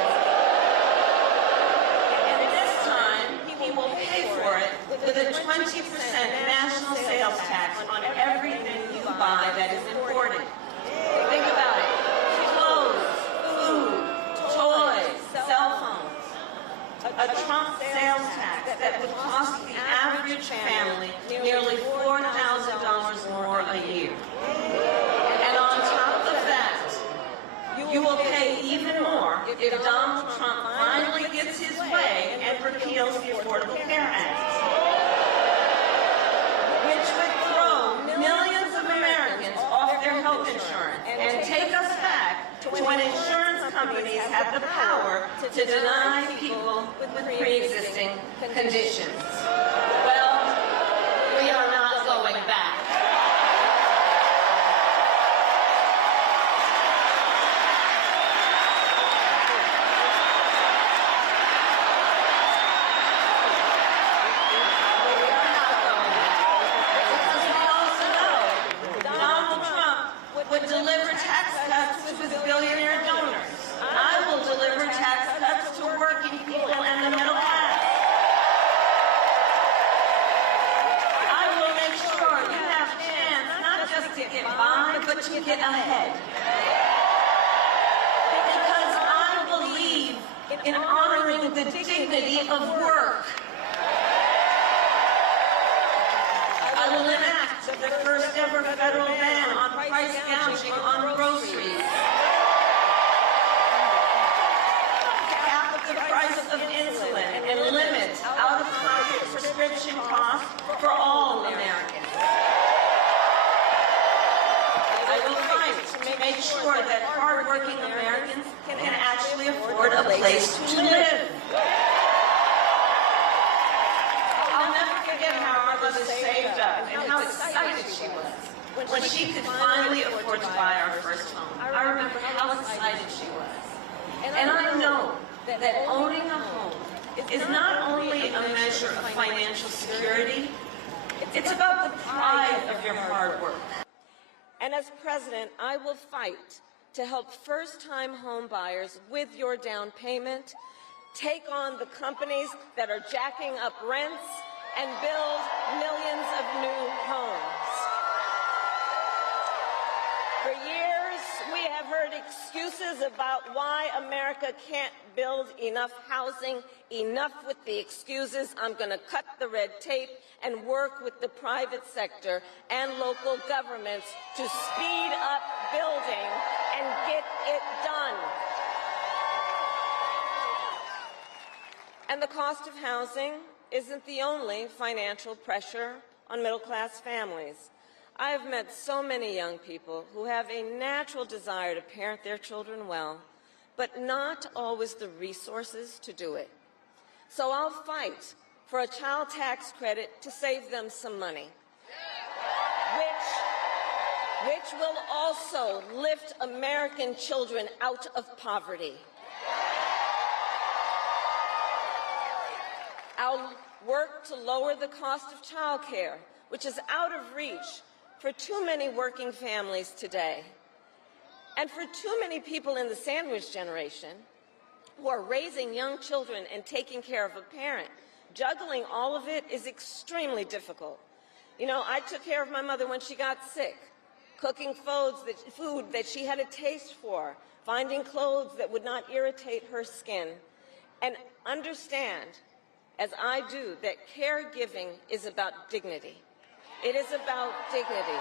And this time, he will pay for it with a 20% national sales tax on everything you buy that is imported. Think about it. Clothes, food, toys, cell phones. A Trump sales tax that would cost the average family nearly $4,000 more a year. And on top of that, you will pay even more if Donald Trump finally gets his way and repeals the Affordable Care Act, which would throw millions of Americans off their health insurance and take us back to when insurance companies had the power to deny people with pre-existing conditions. Well, we are not going back. Would deliver tax cuts to his billionaire donors. I will deliver tax cuts to working people and the middle class. I will make sure you have a chance not just to get by, but to get ahead. Because I believe in honoring the dignity of work. I will enact the first ever federal ban on price gouging on groceries. Cap the price of insulin and limit out-of-pocket prescription costs for all Americans. I will fight to make sure that hardworking Americans can actually afford a place to live. I'll never forget how our mother saved up and how excited she was when she could finally afford to buy our first home. I remember how excited she was. And I know that owning a home is not only a measure of financial security, it's about the pride of your hard work. And as president, I will fight to help first-time home buyers with your down payment, take on the companies that are jacking up rents, and build millions of new homes. For years, we have heard excuses about why America can't build enough housing. Enough with the excuses. I'm going to cut the red tape and work with the private sector and local governments to speed up building and get it done. And the cost of housing isn't the only financial pressure on middle-class families. I have met so many young people who have a natural desire to parent their children well, but not always the resources to do it. So I'll fight for a child tax credit to save them some money, which will also lift American children out of poverty. I'll work to lower the cost of child care, which is out of reach for too many working families today. And for too many people in the sandwich generation who are raising young children and taking care of a parent, juggling all of it is extremely difficult. You know, I took care of my mother when she got sick, cooking food that she had a taste for, finding clothes that would not irritate her skin, and understand, as I do, that caregiving is about dignity. It is about dignity.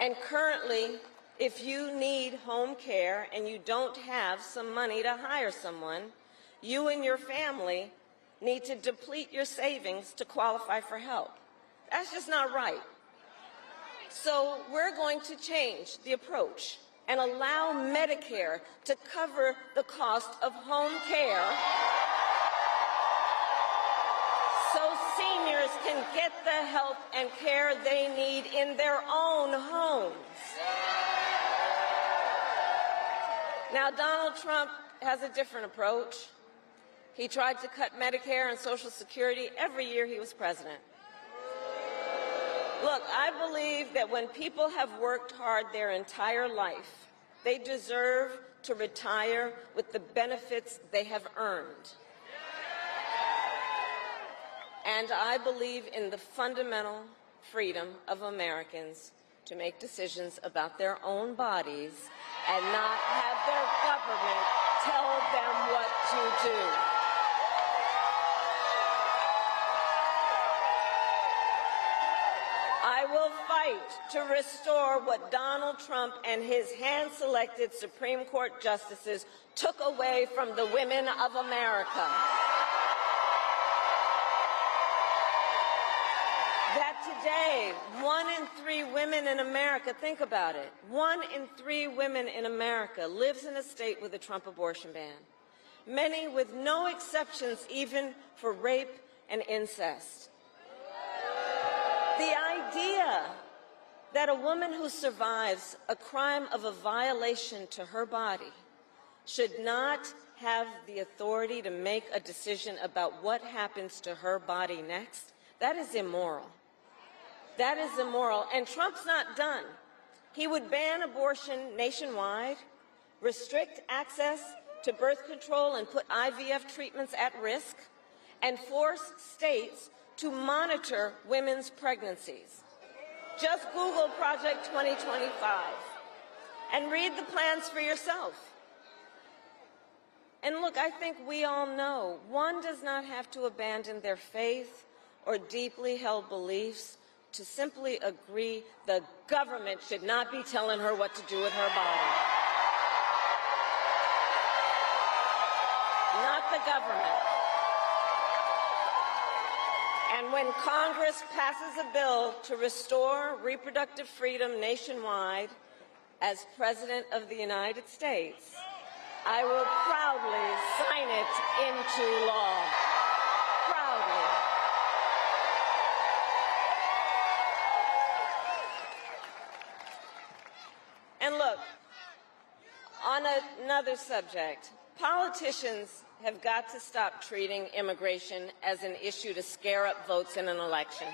And currently, if you need home care and you don't have some money to hire someone, you and your family need to deplete your savings to qualify for help. That's just not right. So we're going to change the approach and allow Medicare to cover the cost of home care so seniors can get the help and care they need in their own homes. Now, Donald Trump has a different approach. He tried to cut Medicare and Social Security every year he was president. Look, I believe that when people have worked hard their entire life, they deserve to retire with the benefits they have earned. And I believe in the fundamental freedom of Americans to make decisions about their own bodies and not have their government tell them what to do. I will fight to restore what Donald Trump and his hand-selected Supreme Court justices took away from the women of America. That today, 1 in 3 women in America, think about it, 1 in 3 women in America lives in a state with a Trump abortion ban, many with no exceptions even for rape and incest. The idea that a woman who survives a crime of a violation to her body should not have the authority to make a decision about what happens to her body next, that is immoral. That is immoral. And Trump's not done. He would ban abortion nationwide, restrict access to birth control and put IVF treatments at risk, and force states to monitor women's pregnancies. Just Google Project 2025 and read the plans for yourself. And look, I think we all know one does not have to abandon their faith or deeply held beliefs to simply agree the government should not be telling her what to do with her body. Not the government. And when Congress passes a bill to restore reproductive freedom nationwide, as President of the United States, I will proudly sign it into law. Proudly. And look, on another subject, politicians have got to stop treating immigration as an issue to scare up votes in an election.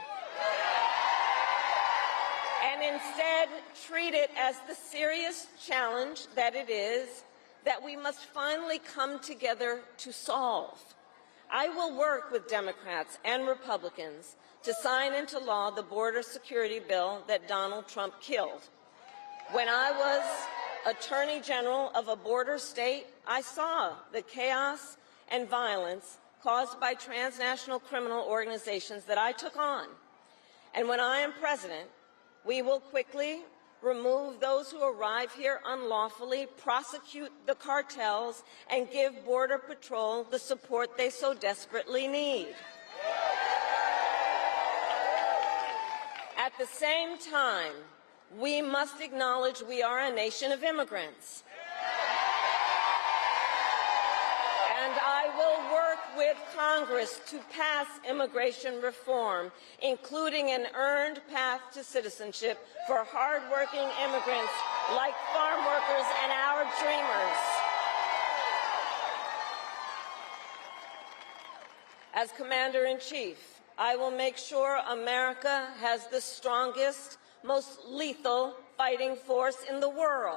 And instead treat it as the serious challenge that it is that we must finally come together to solve. I will work with Democrats and Republicans to sign into law the border security bill that Donald Trump killed. When I was Attorney General of a border state, I saw the chaos and violence caused by transnational criminal organizations that I took on. And when I am president, we will quickly remove those who arrive here unlawfully, prosecute the cartels, and give Border Patrol the support they so desperately need. At the same time, we must acknowledge we are a nation of immigrants. And I will work with Congress to pass immigration reform, including an earned path to citizenship for hardworking immigrants like farm workers and our dreamers. As Commander-in-Chief, I will make sure America has the strongest, most lethal fighting force in the world.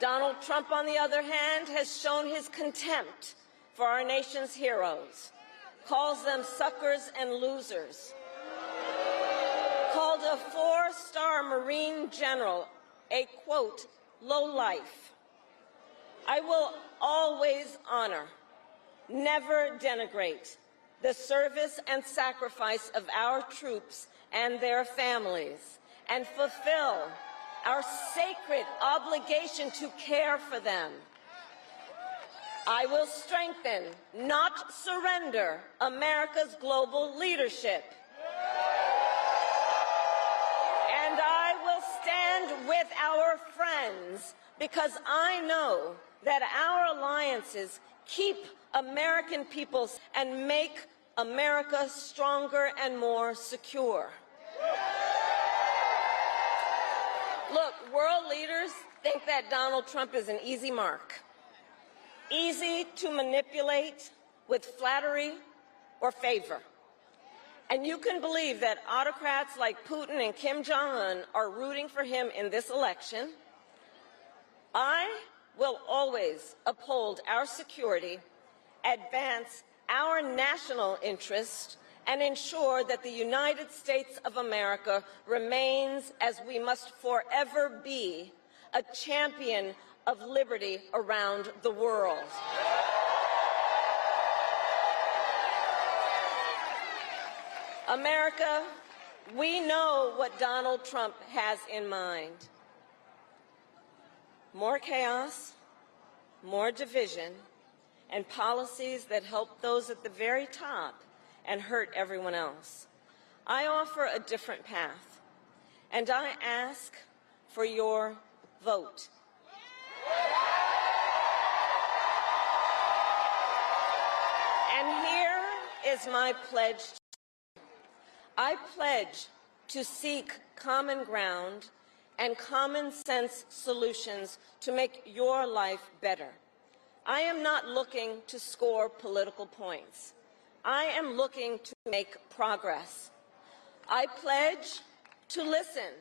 Donald Trump, on the other hand, has shown his contempt for our nation's heroes, calls them suckers and losers, called a 4-star Marine general a, quote, lowlife. I will always honor, never denigrate, the service and sacrifice of our troops and their families, and fulfill our sacred obligation to care for them. I will strengthen, not surrender, America's global leadership. And I will stand with our friends because I know that our alliances keep American people and make America stronger and more secure. Look, world leaders think that Donald Trump is an easy mark, easy to manipulate with flattery or favor. And you can believe that autocrats like Putin and Kim Jong-un are rooting for him in this election. I will always uphold our security, advance our national interest, and ensure that the United States of America remains, as we must forever be, a champion of liberty around the world. America, we know what Donald Trump has in mind. More chaos, more division, and policies that help those at the very top and hurt everyone else. I offer a different path, and I ask for your vote. And here is my pledge. I pledge to seek common ground and common sense solutions to make your life better. I am not looking to score political points. I am looking to make progress. I pledge to listen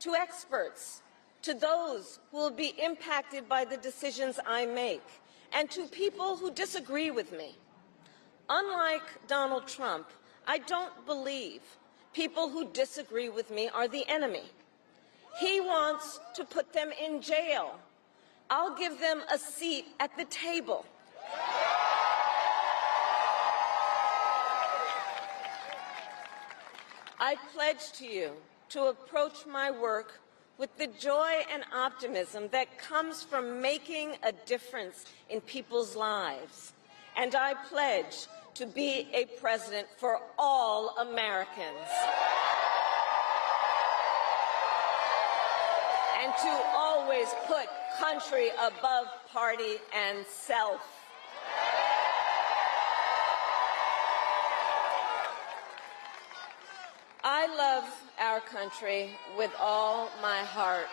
to experts, to those who will be impacted by the decisions I make, and to people who disagree with me. Unlike Donald Trump, I don't believe people who disagree with me are the enemy. He wants to put them in jail. I'll give them a seat at the table. I pledge to you to approach my work with the joy and optimism that comes from making a difference in people's lives. And I pledge to be a president for all Americans. And to always put country above party and self. I love our country with all my heart.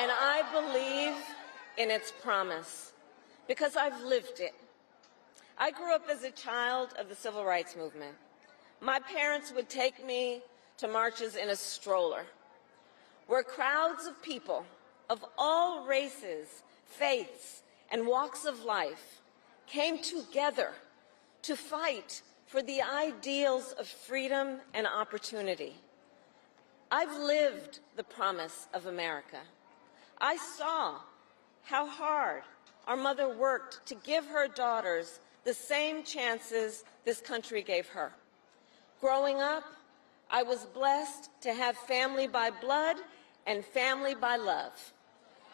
And I believe in its promise because I've lived it. I grew up as a child of the Civil Rights Movement. My parents would take me to marches in a stroller, where crowds of people of all races, faiths, and walks of life came together to fight for the ideals of freedom and opportunity. I've lived the promise of America. I saw how hard our mother worked to give her daughters the same chances this country gave her. Growing up, I was blessed to have family by blood and family by love,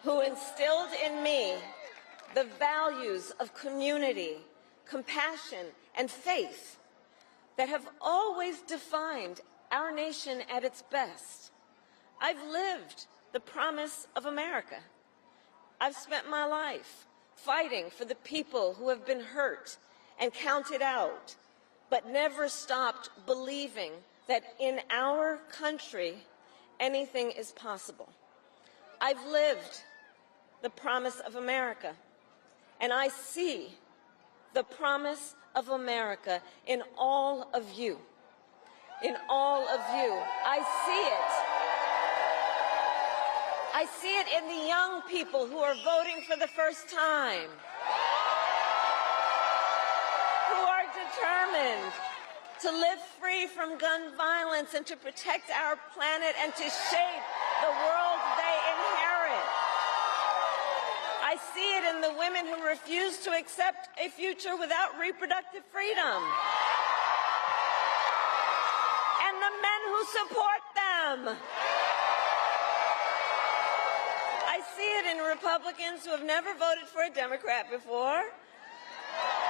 who instilled in me the values of community, compassion, and faith that have always defined our nation at its best. I've lived the promise of America. I've spent my life fighting for the people who have been hurt and counted out, but never stopped believing that in our country, anything is possible. I've lived the promise of America, and I see the promise of America in all of you. In all of you. I see it in the young people who are voting for the first time, who are determined to live free from gun violence and to protect our planet and to shape the world they inherit. I see it in the women who refuse to accept a future without reproductive freedom. And the men who support them. I see it in Republicans who have never voted for a Democrat before,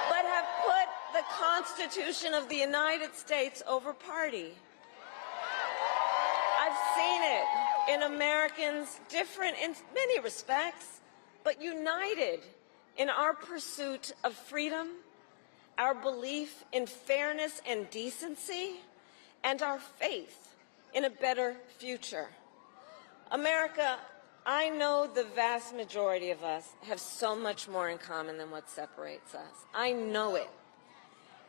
but have put the Constitution of the United States over party. I've seen it in Americans different in many respects, but united in our pursuit of freedom, our belief in fairness and decency, and our faith in a better future. America, I know the vast majority of us have so much more in common than what separates us. I know it.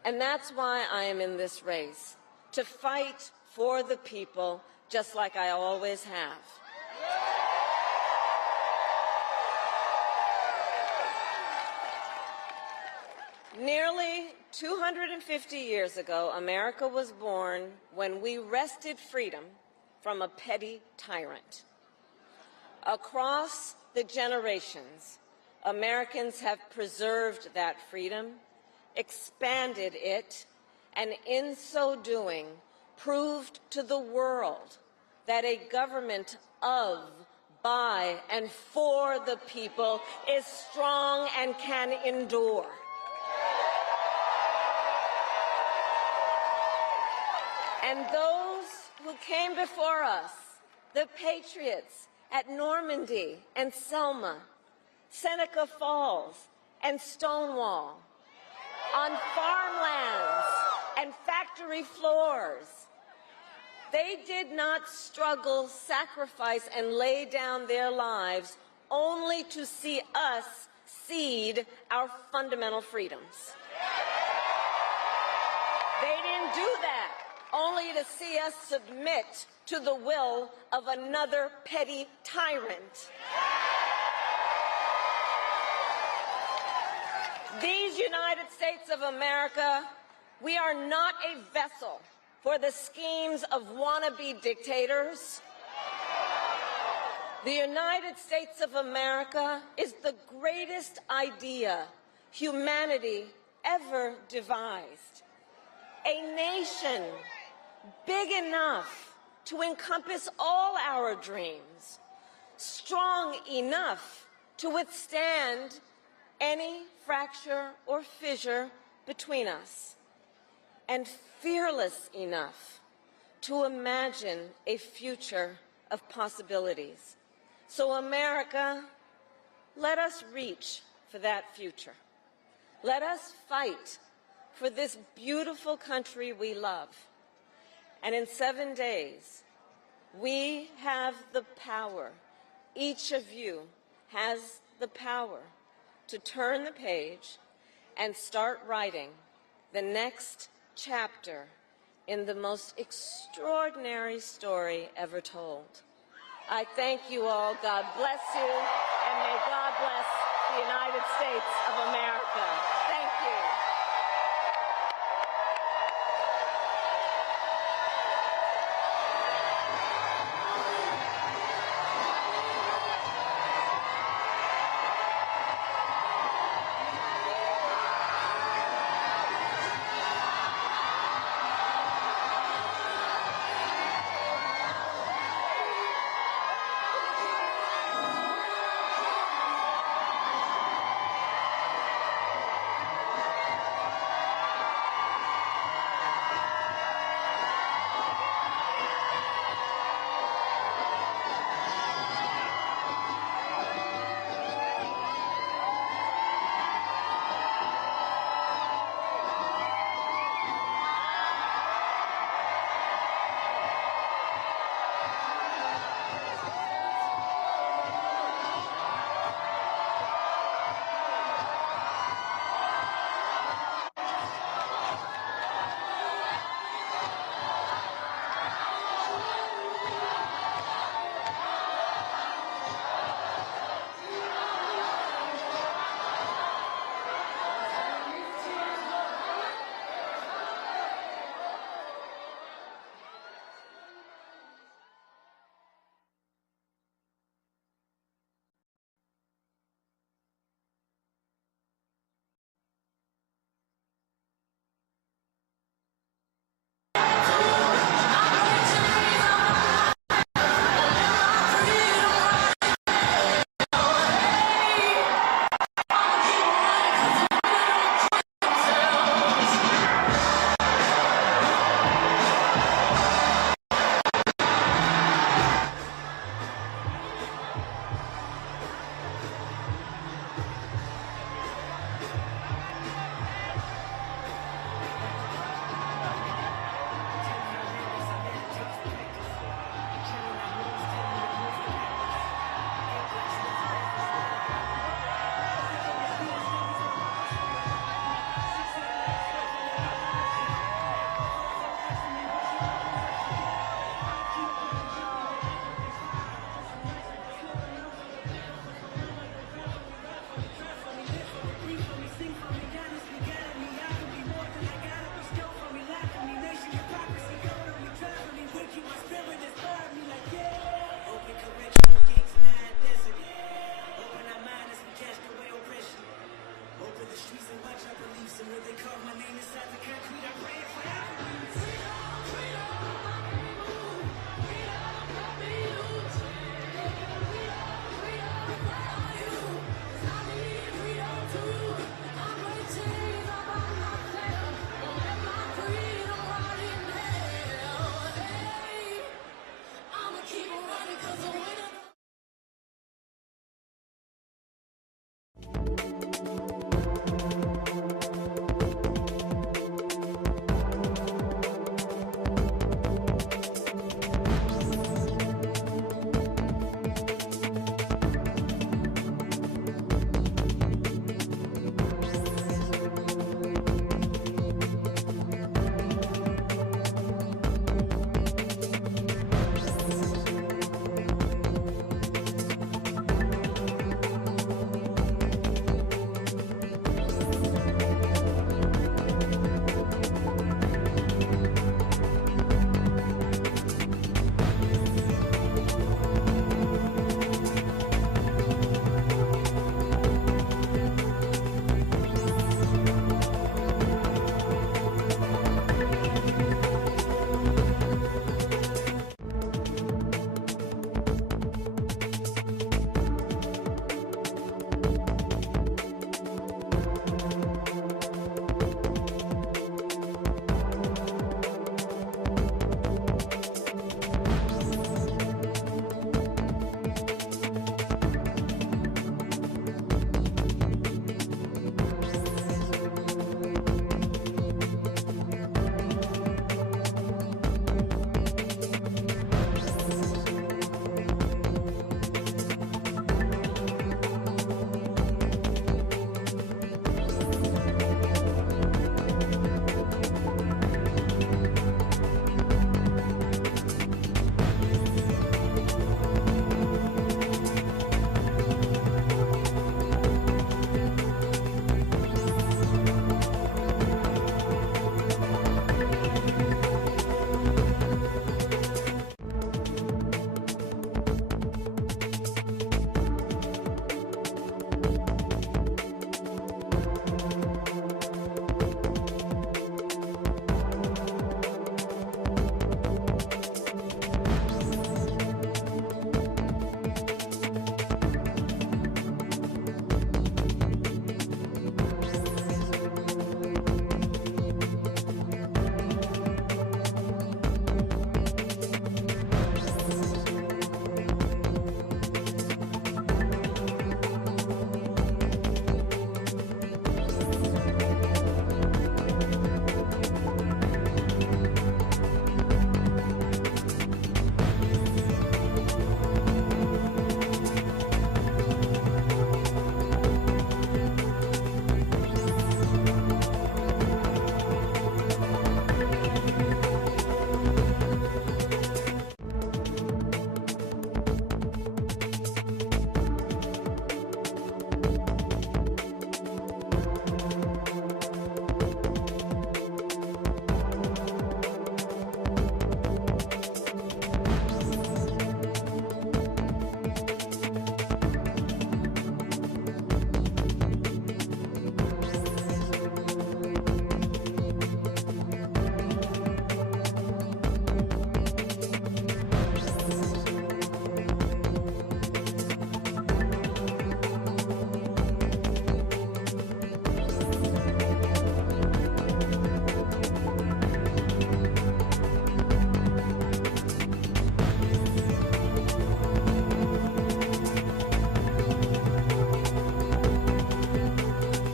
And that's why I am in this race, to fight for the people just like I always have. Nearly 250 years ago, America was born when we wrested freedom from a petty tyrant. Across the generations, Americans have preserved that freedom, expanded it, and in so doing, proved to the world that a government of, by, and for the people is strong and can endure. And those who came before us, the patriots at Normandy and Selma, Seneca Falls and Stonewall, on farmlands and factory floors, they did not struggle, sacrifice, and lay down their lives only to see us cede our fundamental freedoms. They didn't do that only to see us submit to the will of another petty tyrant. These United States of America, we are not a vessel for the schemes of wannabe dictators. The United States of America is the greatest idea humanity ever devised. A nation big enough to encompass all our dreams, strong enough to withstand any fracture or fissure between us, and fearless enough to imagine a future of possibilities. So, America, let us reach for that future. Let us fight for this beautiful country we love. And in 7 days, we have the power, each of you has the power to turn the page and start writing the next chapter in the most extraordinary story ever told. I thank you all. God bless you, and may God bless the United States of America. Thank you.